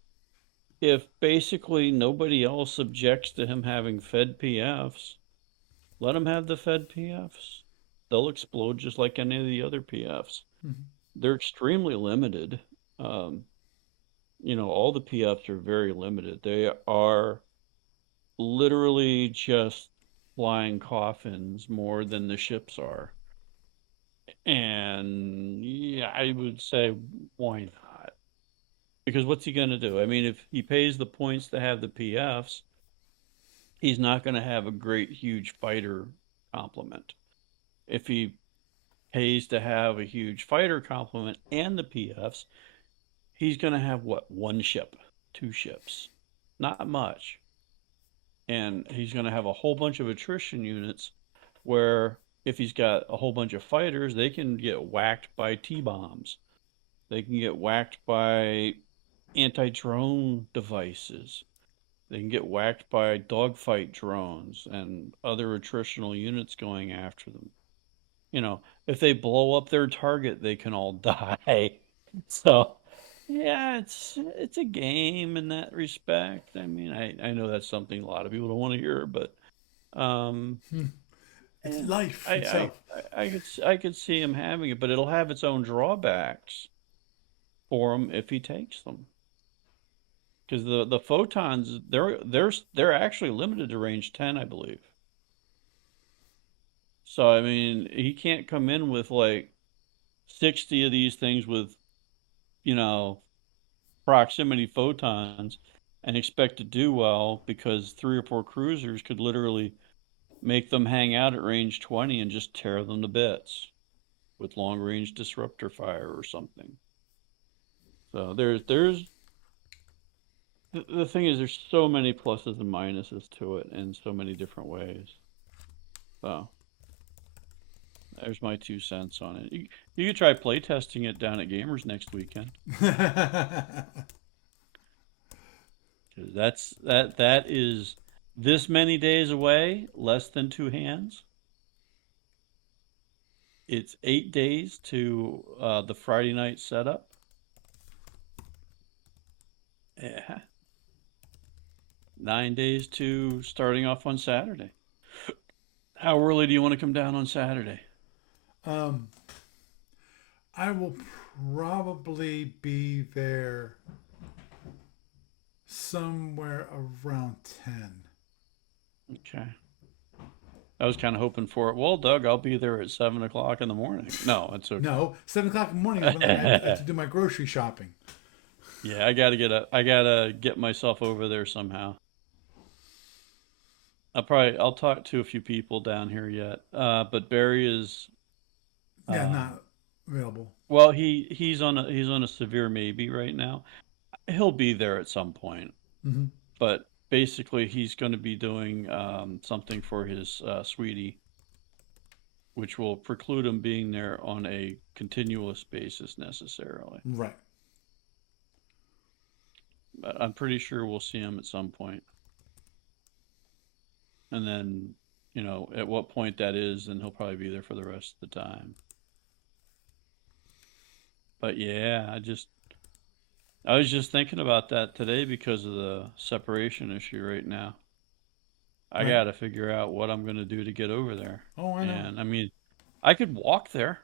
if basically nobody else objects to him having Fed PFs, let him have the Fed PFs. They'll explode just like any of the other PFs. They're extremely limited. Um, all the PFs are very limited. They are literally just flying coffins more than the ships are. And yeah, I would say, why not? Because what's he going to do? I mean, if he pays the points to have the PFs, he's not going to have a great, huge fighter complement. If he pays to have a huge fighter complement and the PFs, he's going to have what, one ship, two ships, not much. And he's going to have a whole bunch of attrition units where if he's got a whole bunch of fighters, they can get whacked by T-bombs. They can get whacked by anti-drone devices. They can get whacked by dogfight drones and other attritional units going after them. If they blow up their target, they can all die. So, yeah, it's a game in that respect. I mean, I know that's something a lot of people don't want to hear, but It's yeah, life I I itself. I could see him having it, but it'll have its own drawbacks for him if he takes them. Because the photons, they're actually limited to range 10, I believe. So I mean, he can't come in with like 60 of these things with, you know, proximity photons and expect to do well, because 3 or 4 cruisers could literally make them hang out at range 20 and just tear them to bits with long range disruptor fire or something. So the thing is, there's so many pluses and minuses to it in so many different ways. So there's my 2 cents on it. You could try playtesting it down at Gamers next weekend. Because that is this many days away, less than 2 hands. It's 8 days to the Friday night setup. Yeah. 9 days to starting off on Saturday. How early do you want to come down on Saturday? um, I will probably be there somewhere around 10. Okay. I was kind of hoping for it. Well, Doug, I'll be there at 7 o'clock in the morning. No, it's okay. No, 7 o'clock in the morning is when I have to do my grocery shopping. Yeah, I gotta get myself over there somehow. I'll talk to a few people down here yet. But Barry is, Yeah, um, not available. well, he's on a severe maybe right now. He'll be there at some point, Hmm. but basically he's going to be doing something for his sweetie, which will preclude him being there on a continuous basis necessarily. Right. But I'm pretty sure we'll see him at some point. And then, at what point that is, then he'll probably be there for the rest of the time. But yeah, I was just thinking about that today because of the separation issue right now. I Right. got to figure out what I'm going to do to get over there. Oh, I know. And I mean, I could walk there.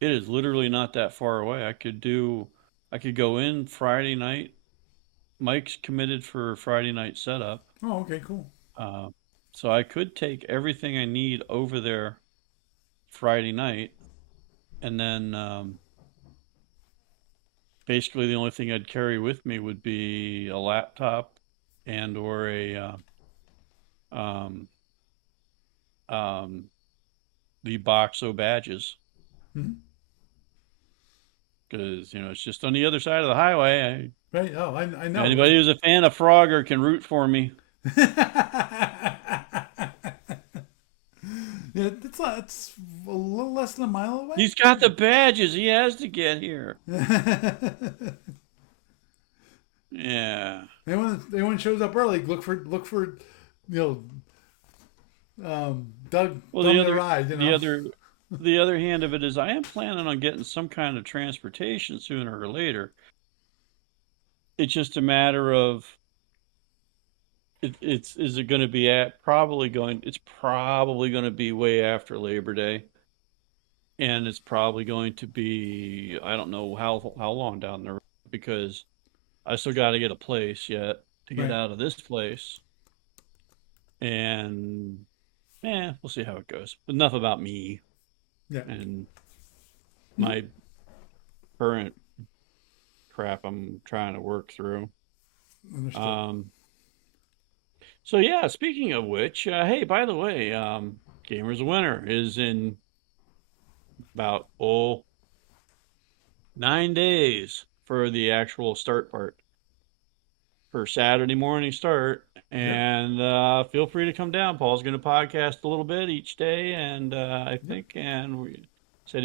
It is literally not that far away. I could go in Friday night. Mike's committed for Friday night setup. Oh, okay, cool. Uh, so I could take everything I need over there Friday night, and then basically the only thing I'd carry with me would be a laptop and or a um, um, the box of badges, Hmm. because it's just on the other side of the highway. Right. Oh, I know. Anybody who's a fan of Frogger can root for me. Yeah, it's a little less than a mile away. He's got the badges. He has to get here. Yeah. Anyone shows up early, look for Doug Well, thumbing the ride. the other hand of it is, I am planning on getting some kind of transportation sooner or later. It's just a matter of is it going to be it's probably going to be way after Labor Day, and it's probably going to be, I don't know how long down the road, because I still got to get a place yet to get Right. out of this place, and we'll see how it goes. Enough about me Yeah. and my current crap I'm trying to work through. Understood. Um, so yeah, speaking of which, hey, by the way, Gamers Winter is in about 9 days for the actual start part for Saturday morning start. Yep. And feel free to come down. Paul's going to podcast a little bit each day, and I Yep. think, and we said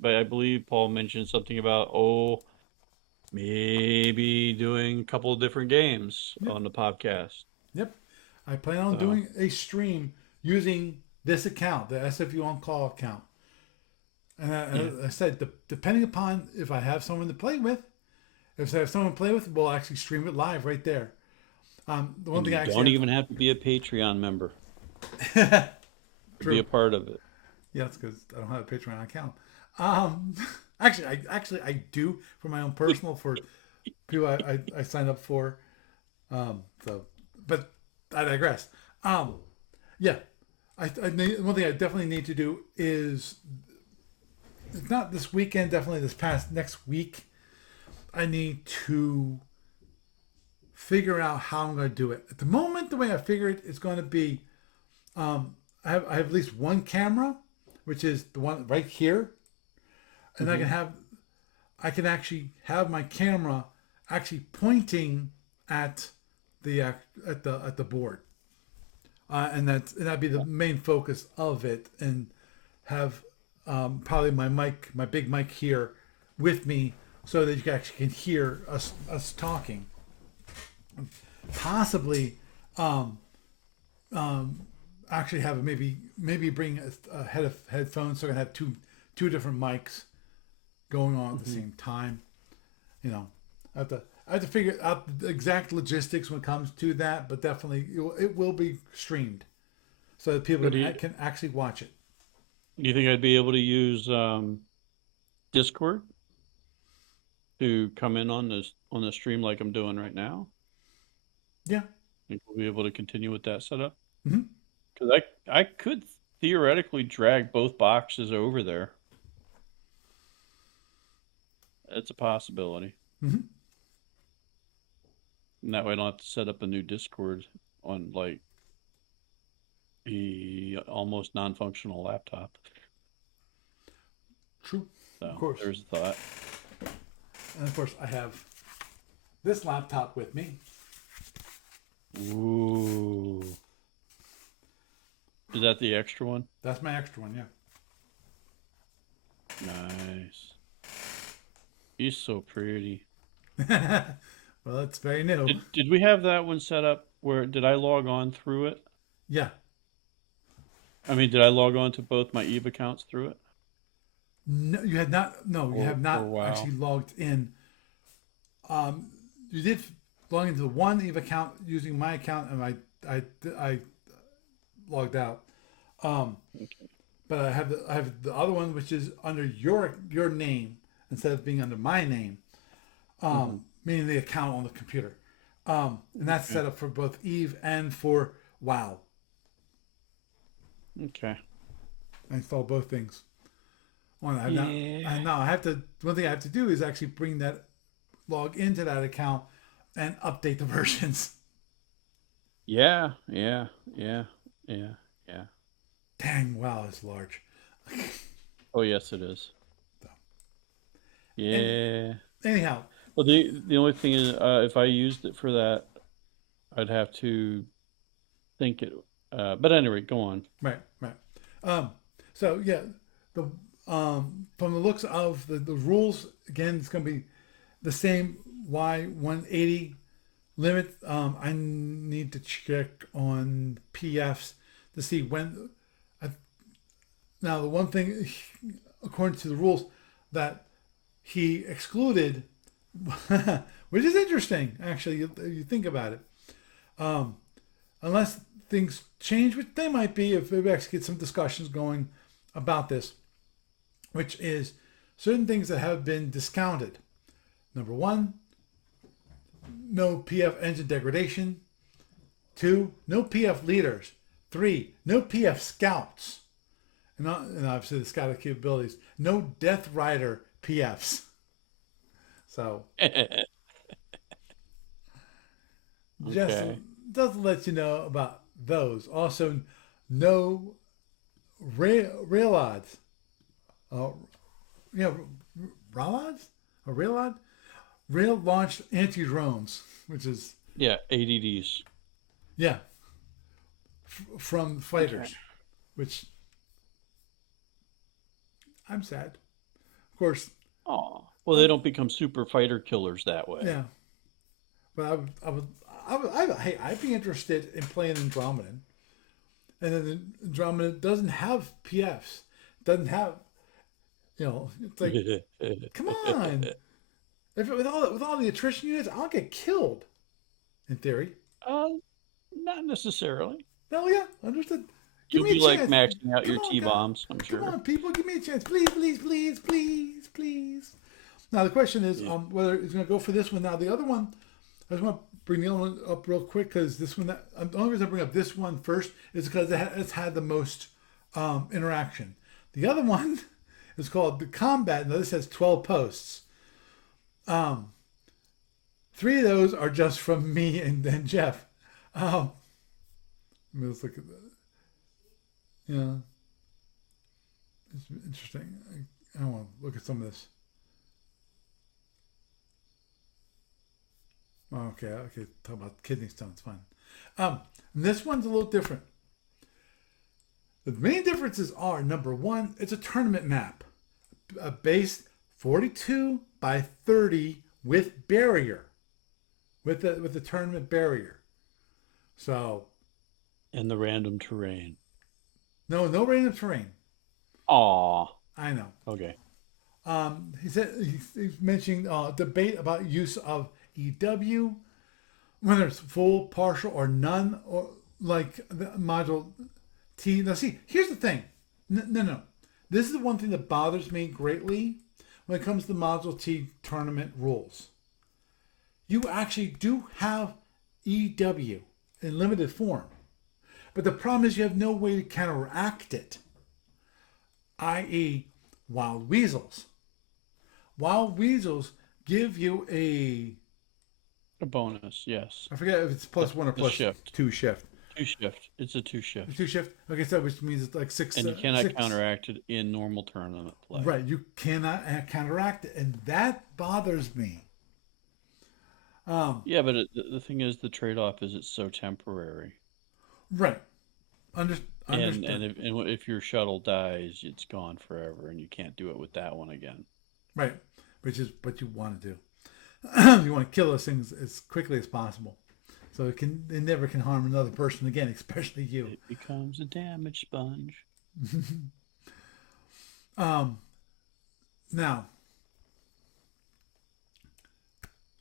but I believe Paul mentioned something about maybe doing a couple of different games Yep. on the podcast. Yep. I plan on So doing a stream using this account, the SFU on call account. And yeah, I said, depending upon if I have someone to play with, if I have someone to play with, we'll actually stream it live right there. The one and thing you I actually don't have even have to be a Patreon member to, to be true. a part of it. Yeah, it's because I don't have a Patreon account. Um, I do for my own personal for people I signed up for. So, but I digress. Yeah, one thing I definitely need to do is it's not this weekend, definitely this past next week. I need to figure out how I'm going to do it. At the moment, the way I figure it, it's going to be I have at least one camera, which is the one right here, and Hmm. I can actually have my camera actually pointing at the board, and that'd be the main focus of it, and have probably my big mic here with me, so that you actually can hear us talking. Possibly, um, actually have maybe bring a head of headphones, so I can have two different mics going on at the Hmm. same time. You know, I have to figure out the exact logistics when it comes to that, but definitely it will be streamed so that people So can actually watch it. do you think I'd be able to use Discord to come in on the stream like I'm doing right now? Yeah. Think we'll be able to continue with that setup? Mm-hmm. Because I could theoretically drag both boxes over there. It's a possibility. Mm-hmm. And that way I don't have to set up a new Discord on like the almost non-functional laptop. True. Of So course. there's a thought. And of course, I have this laptop with me. Ooh. Is that the extra one? That's my extra one. Nice. He's so pretty. Yeah. Well, it's very new. Did we have that one set up where did I log on through it? Yeah. I mean, did I log on to both my Eve accounts through it? No, you had not. No, you have Or not wow. actually logged in. You did log into the one Eve account using my account, and I logged out. Um, Okay. but I have the other one, which is under your name instead of being under my name. Hmm. Meaning the account on the computer. And that's Okay. set up for both Eve and for WoW. Okay. I install both things. On I have not. Yeah. I now I have to. One thing I have to do is actually bring that log into that account and update the versions. Yeah. Yeah. Yeah. Yeah. Yeah. Dang, WoW is large. Oh yes, it is. So, and Yeah. anyhow, Well, the only thing is, if I used it for that, I'd have to think it. But anyway, go on. right. Um, so yeah, the from the looks of the rules, again, it's going to be the same Y180 limit. I need to check on PFs to see when. I, Now, the one thing, according to the rules, that he excluded, which is interesting, actually, you think about it. Um, Unless things change, which they might be if we actually get some discussions going about this, which is certain things that have been discounted. Number one, no PF engine degradation. Two, no PF leaders. Three, no PF scouts. And obviously the scout capabilities. No Death Rider PFs. So just Okay. doesn't let you know about those. Also, no rail odds. Uh, yeah, Ralods? A Railod? Rail launched anti drones, which is, Yeah, ADDs. yeah, from Okay. fighters, which I'm sad. Of course, Oh, well, they I, don't become super fighter killers that way. yeah, but hey, I'd be interested in playing Andromedan. And then Andromeda doesn't have PFs, doesn't have, it's like, come on. If with all the attrition units, I'll get killed in theory. uh, Not necessarily. Hell yeah, understood. Give You'll me a be like chance. maxing out Come your on, T God. bombs, I'm Come sure. on, people. Give me a chance. Please, please, please, please, please. Now, the question is Yeah. whether it's going to go for this one. Now, the other one, I just want to bring the other one up real quick because this one, the only reason I bring up this one first is because it's had the most interaction. The other one is called the Combat. Now, this has 12 posts. Um, 3 of those are just from me and then Jeff. Let's look at that. Yeah, it's interesting. I want to look at some of this. Oh, okay. Talk about kidney stones. Fine. This one's a little different. The main differences are number one, it's a tournament map, based 42 by 30 with barrier, with the tournament barrier. So And the random terrain. no random terrain. Aw. I know. Okay. He said he's mentioning debate about use of EW, whether it's full, partial, or none, or like the module T. Now, see, here's the thing. No. This is the one thing that bothers me greatly when it comes to module T tournament rules. You actually do have EW in limited form, but the problem is you have no way to counteract it, i.e., wild weasels. Wild weasels give you A bonus, yes. I forget if it's plus one or The plus shift. two shift. Two shift. It's a two shift. Two shift. Okay, so which means it's like six. And you cannot Six. counteract it in normal tournament play. Right, you cannot counteract it, and that bothers me. Um, Yeah, but the thing is, the trade off is it's so temporary. right. And Understood. if your shuttle dies, it's gone forever, and you can't do it with that one again. Right, which is what you want to do. You want to kill those things as quickly as possible, so it never can harm another person again, especially you. It becomes a damage sponge. um, Now,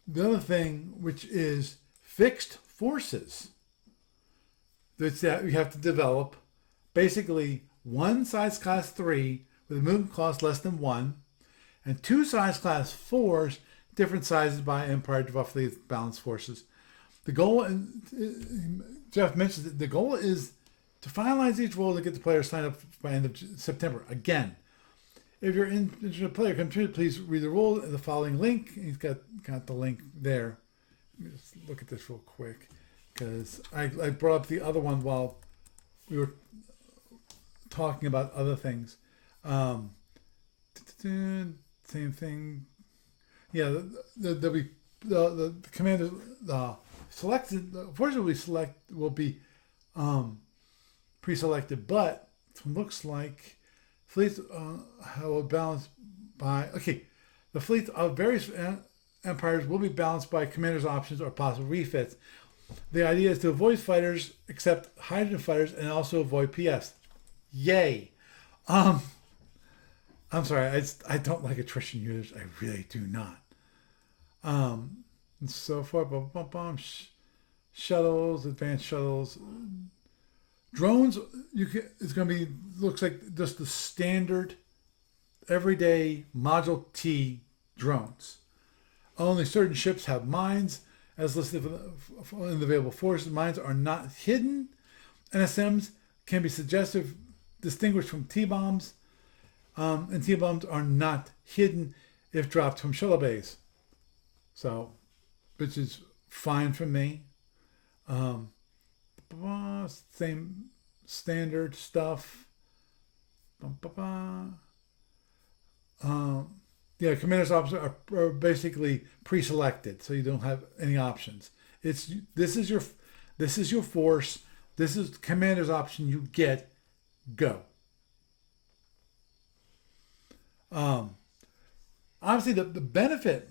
the other thing, which is fixed forces, that you have to develop, basically one size class 3 with a movement cost less than 1, and two size class 4s, different sizes by empire to roughly balanced forces. The goal, and Jeff mentions it, the goal is to finalize each role to get the players signed up by end of September. Again, if you're interested in a player, please read the rule in the following link. He's got the link there. Let me just look at this real quick because I brought up the other one while we were talking about other things. Same thing. Yeah, the commander selected. Unfortunately, will be pre-selected, but it looks like fleets will balance by the fleets of various empires will be balanced by commanders' options or possible refits. The idea is to avoid fighters, except hydrogen fighters, and also avoid PS. Yay! I'm sorry, I don't like attrition users. I really do not. And so far, shuttles, advanced shuttles, drones. It's going to be looks like just the standard, everyday Module T drones. Only certain ships have mines, as listed in the available forces. Mines are not hidden. NSMs can be distinguished from T-bombs. And T-bombs are not hidden if dropped from shuttle bays. So, which is fine for me. Same standard stuff. Bum, ba, ba. Um, yeah, commander's options are basically pre-selected, so you don't have any options. It's this is your force. This is commander's option. You get go. Um, Obviously, the benefit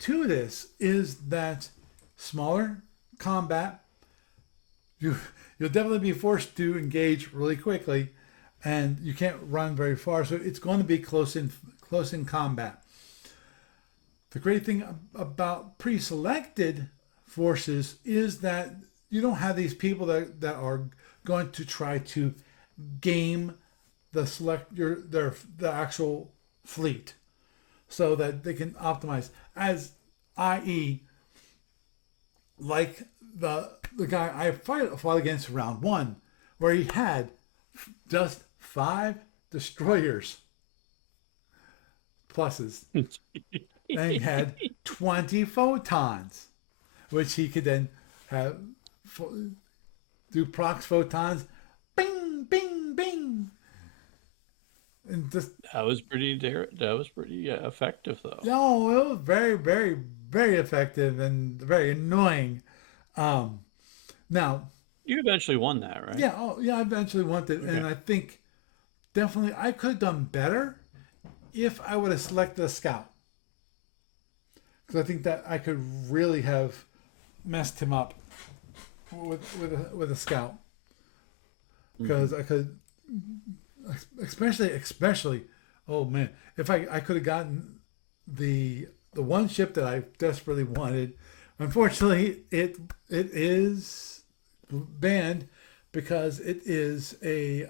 to this is that smaller combat, you you'll definitely be forced to engage really quickly, and you can't run very far. So it's going to be close in combat. The great thing about pre-selected forces is that you don't have these people that are going to try to game the actual fleet so that they can optimize, as i.e. like the guy I fought against round one, where he had just 5 destroyers pluses, and he had 20 photons, which he could then have do prox photons, bing, bing, bing, and just that was pretty effective though. no, it was very, very, very effective and very annoying. Um, Now, You eventually won that, right? yeah, oh, yeah, I eventually wanted, Okay. and I think definitely I could have done better if I would have selected a scout, because I think that I could really have messed him up with a scout, Mm-hmm. because I could, especially, oh man, if I could have gotten the one ship that I desperately wanted. Unfortunately, it is banned because it is a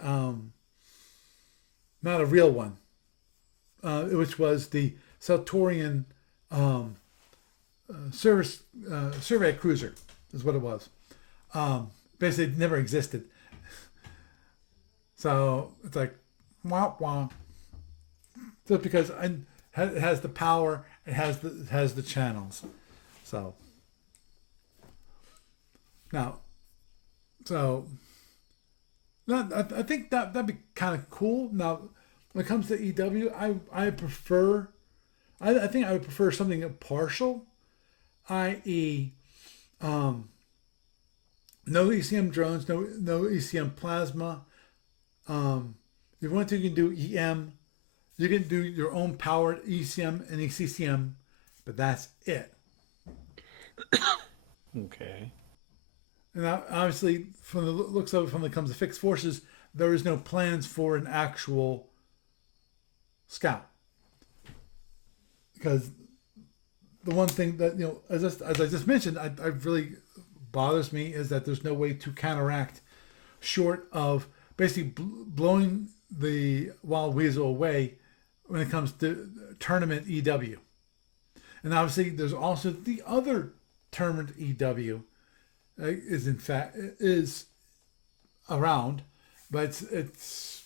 not a real one, which was the Saltorian um, service survey cruiser, is what it was. Basically, it never existed. So it's like, wah wah. Just because it has the power, it has the channels. So now, so I think that'd be kind of cool. Now, when it comes to EW, I prefer. I think I would prefer something partial, i.e., um, no ECM drones, no ECM plasma. If you want to, you can do EM. You can do your own powered ECM and ECCM, but that's it. Okay. And obviously, from the looks of it, from when it comes to fixed forces, there is no plans for an actual scout, because the one thing that as I just mentioned, I really bothers me is that there's no way to counteract, short of basically blowing the wild weasel away when it comes to tournament EW. And obviously, there's also the other tournament EW is in fact is around, but it's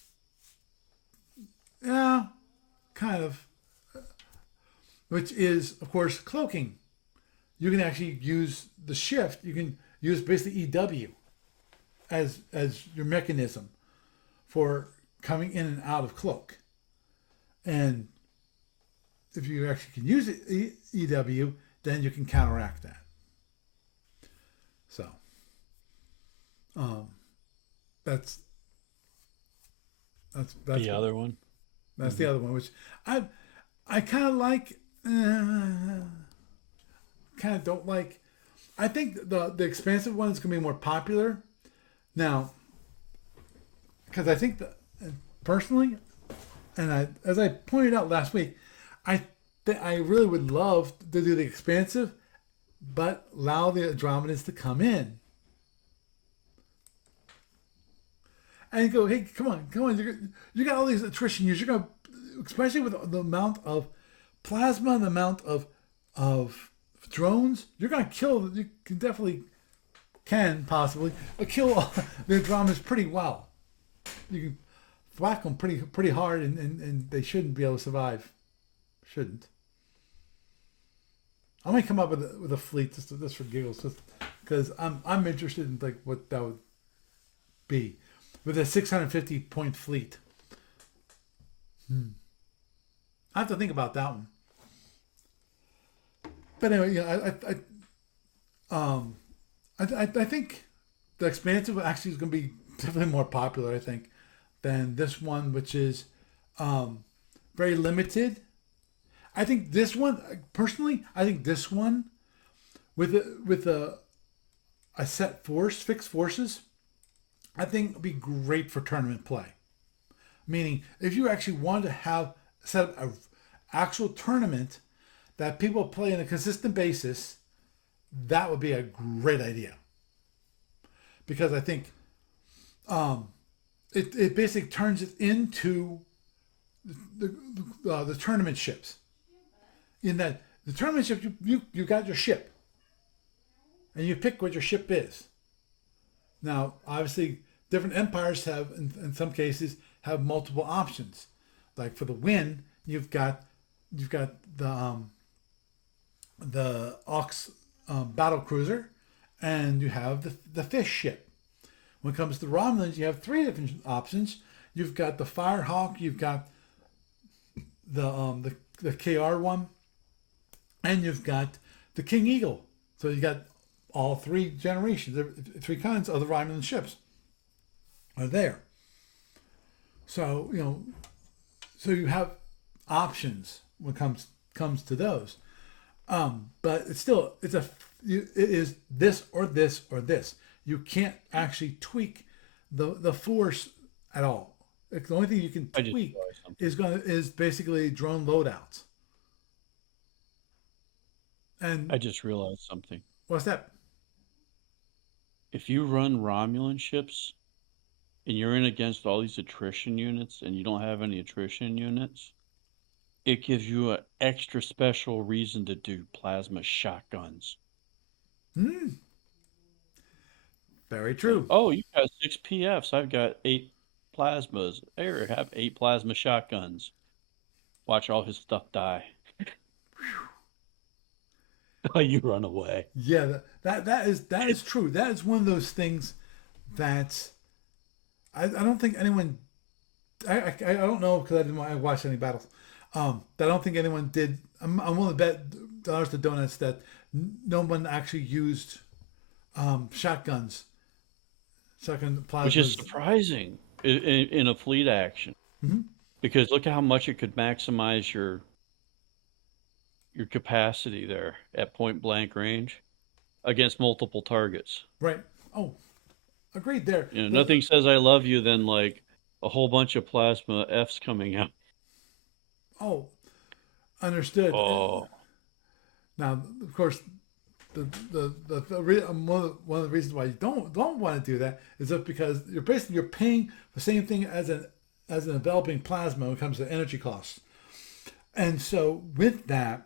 yeah, kind of, which is of course cloaking. You can actually use the shift. You can use basically EW as your mechanism for coming in and out of cloak. And if you actually can use EW, then you can counteract that. So um, that's The other one. that's the Mm-hmm. other one, which I I kind of like, kind of don't like. I think the expansive one is going to be more popular now, because I think that personally, and as I pointed out last week, I really would love to do the expansive, but allow the Andromedans to come in and go, hey, come on, you got all these attrition use. You're going to, especially with the amount of plasma and the amount of drones, you're going to kill. You can definitely possibly kill the Andromedans pretty well. You can whack them pretty hard, and they shouldn't be able to survive. Shouldn't. I might come up with a fleet just for giggles, just because I'm interested in like what that would be with a 650 point fleet. Hmm. I have to think about that one. But anyway, yeah, um, I think the expansive actually is going to be definitely more popular. I think than this one, which is um, very limited. I think this one, personally, I think this one with a set force, fixed forces, I think would be great for tournament play. Meaning, if you actually want to have set up an actual tournament that people play on a consistent basis, that would be a great idea. Because I think um, it basically turns it into the tournament ships. In that the tournament ship, you got your ship, and you pick what your ship is. Now, obviously, different empires have, in some cases, have multiple options. Like for the win, you've got the Ox battle cruiser, and you have the fish ship. When it comes to Romulans, you have three different options. You've got the Firehawk, you've got the KR one, and you've got the King Eagle. So you got all three generations, three kinds of the Romulan ships are there. So so you have options when it comes to those. But it is this or this or this. You can't actually tweak the force at all. The only thing you can I just tweak realized something. is basically drone loadouts. I And just realized something. what's that? If you run Romulan ships and you're in against all these attrition units and you don't have any attrition units, it gives you an extra special reason to do plasma shotguns. Hmm, very It's like, true. oh, you got 6 PFs. I've got 8 plasmas. Here, have 8 plasma shotguns. Watch all his stuff die. Oh, you run away. Yeah, that is true. That is one of those things that I don't think anyone. I don't know because I watched any battles. I don't think anyone did. I'm willing to bet dollars to donuts that no one actually used shotguns, shotgun Which is plasmas. surprising in a fleet action Hmm. because look at how much it could maximize your capacity there at point blank range against multiple targets. Right. Oh, agreed there. You know, nothing says I love you than like a whole bunch of plasma Fs coming out. Oh, understood. Oh, Now, of course, one of the reasons why you don't want to do that is just because you're paying the same thing as an developing plasma when it comes to energy costs. And so with that,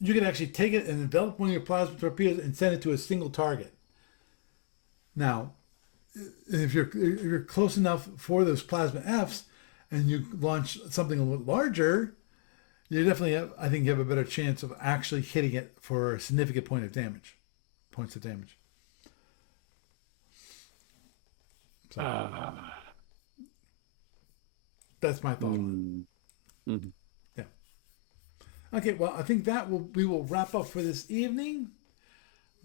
you can actually take it and develop one of your plasma torpedoes and send it to a single target. Now, if you're close enough for those plasma Fs, and you launch something a little larger, you definitely have, I think you have a better chance of actually hitting it for a significant points of damage. So ah, that's my thought on mm, mhm. it. Yeah. Okay. Well, I think we will wrap up for this evening.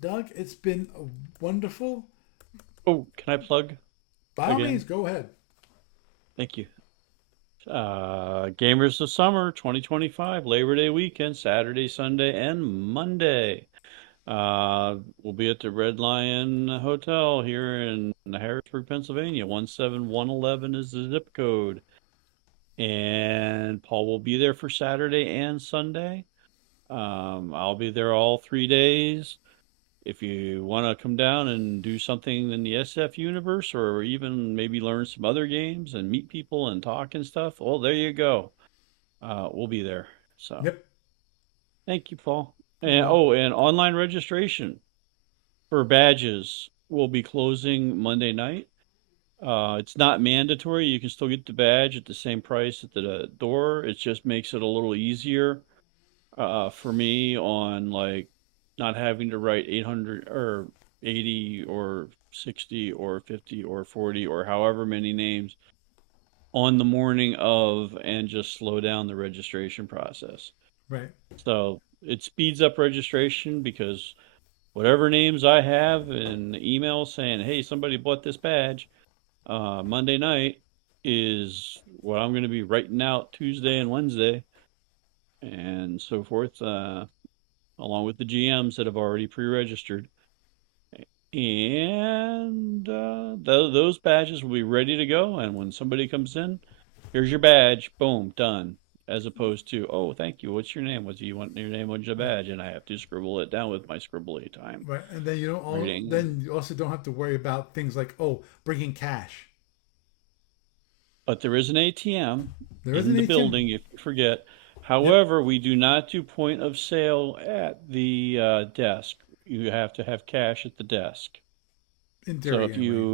Doug, it's been wonderful. Oh, can I plug By all means, again? go ahead. Thank you. Gamers of Summer 2025, Labor Day weekend, Saturday, Sunday, and Monday. We'll be at the Red Lion Hotel here in Harrisburg, Pennsylvania. 17111 is the zip code. And Paul will be there for Saturday and Sunday. I'll be there all 3 days. If you want to come down and do something in the SF universe or even maybe learn some other games and meet people and talk and stuff, well, there you go. We'll be there. So Yep. thank you, Paul. And Well, oh, and online registration for badges will be closing Monday night. It's not mandatory. You can still get the badge at the same price at the door. It just makes it a little easier for me on like not having to write 800 or 80 or 60 or 50 or 40 or however many names on the morning of and just slow down the registration process. Right. So it speeds up registration because whatever names I have in email saying, hey, somebody bought this badge Monday night is what I'm going to be writing out Tuesday and Wednesday and so forth, along with the GMs that have already pre-registered. And those badges will be ready to go. And when somebody comes in, here's your badge, boom, done. As opposed to, oh, thank you. What's your name? What do you want your name? What's your Right. badge? And I have to scribble it down with my scribbly time Right. And then writing. then you also don't have to worry about things like, oh, bringing cash. But there is an ATM There is in an the ATM. building if you forget. Yep. However, we do not do point of sale at the desk. You have to have cash at the desk. In So theory, if anyway.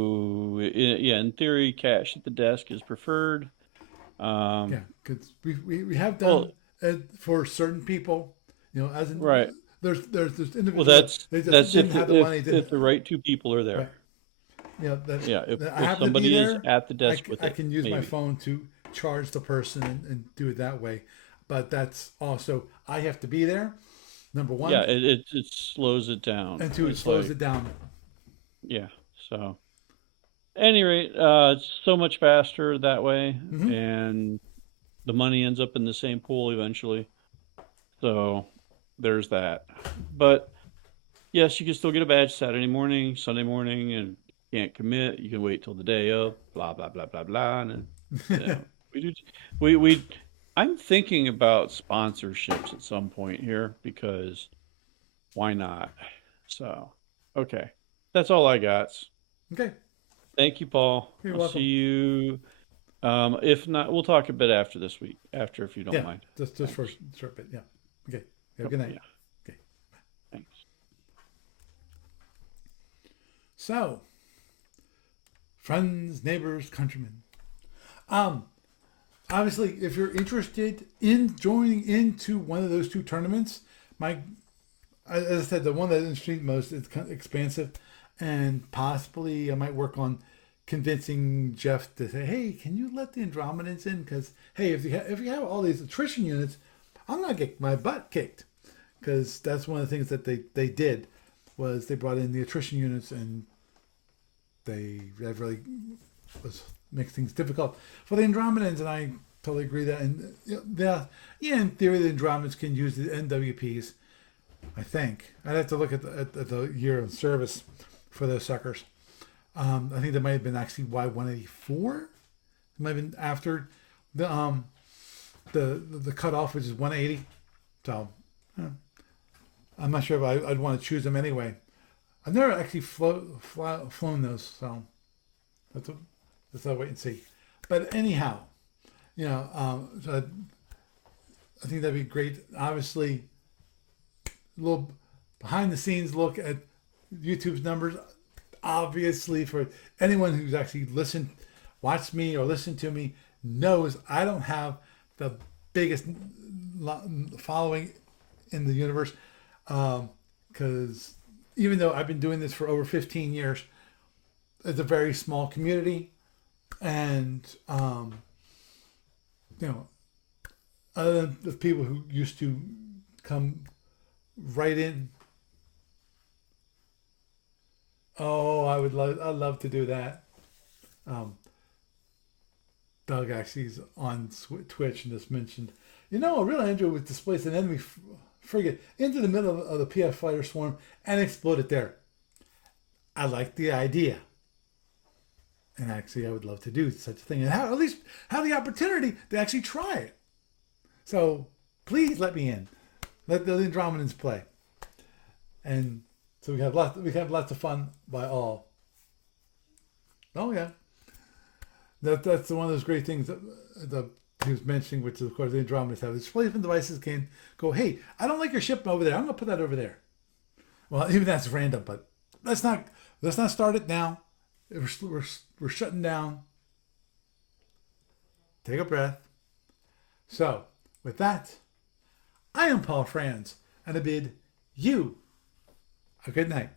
yeah, in theory, cash at the desk is preferred. Yeah, because we have Well, done it for certain people. As in right. there's Well, individuals that that's they just that's didn't have the money. if Didn't the right two people are right. there. That, Yeah, that I if happen to be somebody is there. at the desk with I it, can use my maybe. phone to charge the person and do it that way. But that's also I have to be there. Number Yeah, one, it slows it down. and two, it It's slows like, it down. yeah. So, any rate, it's so much faster that way, Hmm. and the money ends up in the same pool eventually. So, there's that. But yes, you can still get a badge Saturday morning, Sunday morning, and you can't commit. You can wait till the day of. Blah blah blah blah blah. And you know, we do. We. I'm thinking about sponsorships at some point here because why not? So, okay, that's all I got. Okay, Thank you, Paul. you're I'll see welcome. you. If not, we'll talk a bit after this week. After, if you don't Yeah, mind. just for a Thanks. short bit. Yeah. Okay. Have a Oh, good night. yeah. Okay. Thanks. So, friends, neighbors, countrymen. Um, Obviously, if you're interested in joining into one of those two tournaments, my as I said, the one that interests me most is kind of expansive, and possibly I might work on convincing Jeff to say, "Hey, can you let the Andromedans in? Because hey, if you have all these attrition units, I'm gonna get my butt kicked." Because that's one of the things that they did was they brought in the attrition units, and that really was makes things difficult for the Andromedans, and I totally agree that. And yeah, in theory, the Andromedans can use the NWPs. I think I'd have to look at the year of service for those suckers. I think that might have been actually Y184. It might have been after the the cutoff, which is 180. So I'm not sure if I'd want to choose them anyway. I've never actually flown those, so that's a, let's wait and see. But anyhow, so I think that'd be great. Obviously, a little behind the scenes look at YouTube's numbers. Obviously, for anyone who's actually watched me or listened to me, knows I don't have the biggest following in the universe. Because even though I've been doing this for over 15 years, it's a very small community, and you know, other than the people who used to come right in. Oh, I'd love to do that. Um, Doug actually is on Twitch and just mentioned, a real Andrew would displace an enemy frigate into the middle of the PF fighter swarm and explode it there. I like the idea. And actually, I would love to do such a thing and at least have the opportunity to actually try it. So please let me in. Let the Andromedans play. And so we have lots of fun by all. Oh yeah. That's one of those great things that he was mentioning, which is of course the Andromedans have. The displacement devices can go, hey, I don't like your ship over there. I'm gonna put that over there. Well, even that's random, but let's not start it now. We're shutting down. Take a breath. So, with that, I am Paul Franz, and I bid you a good night.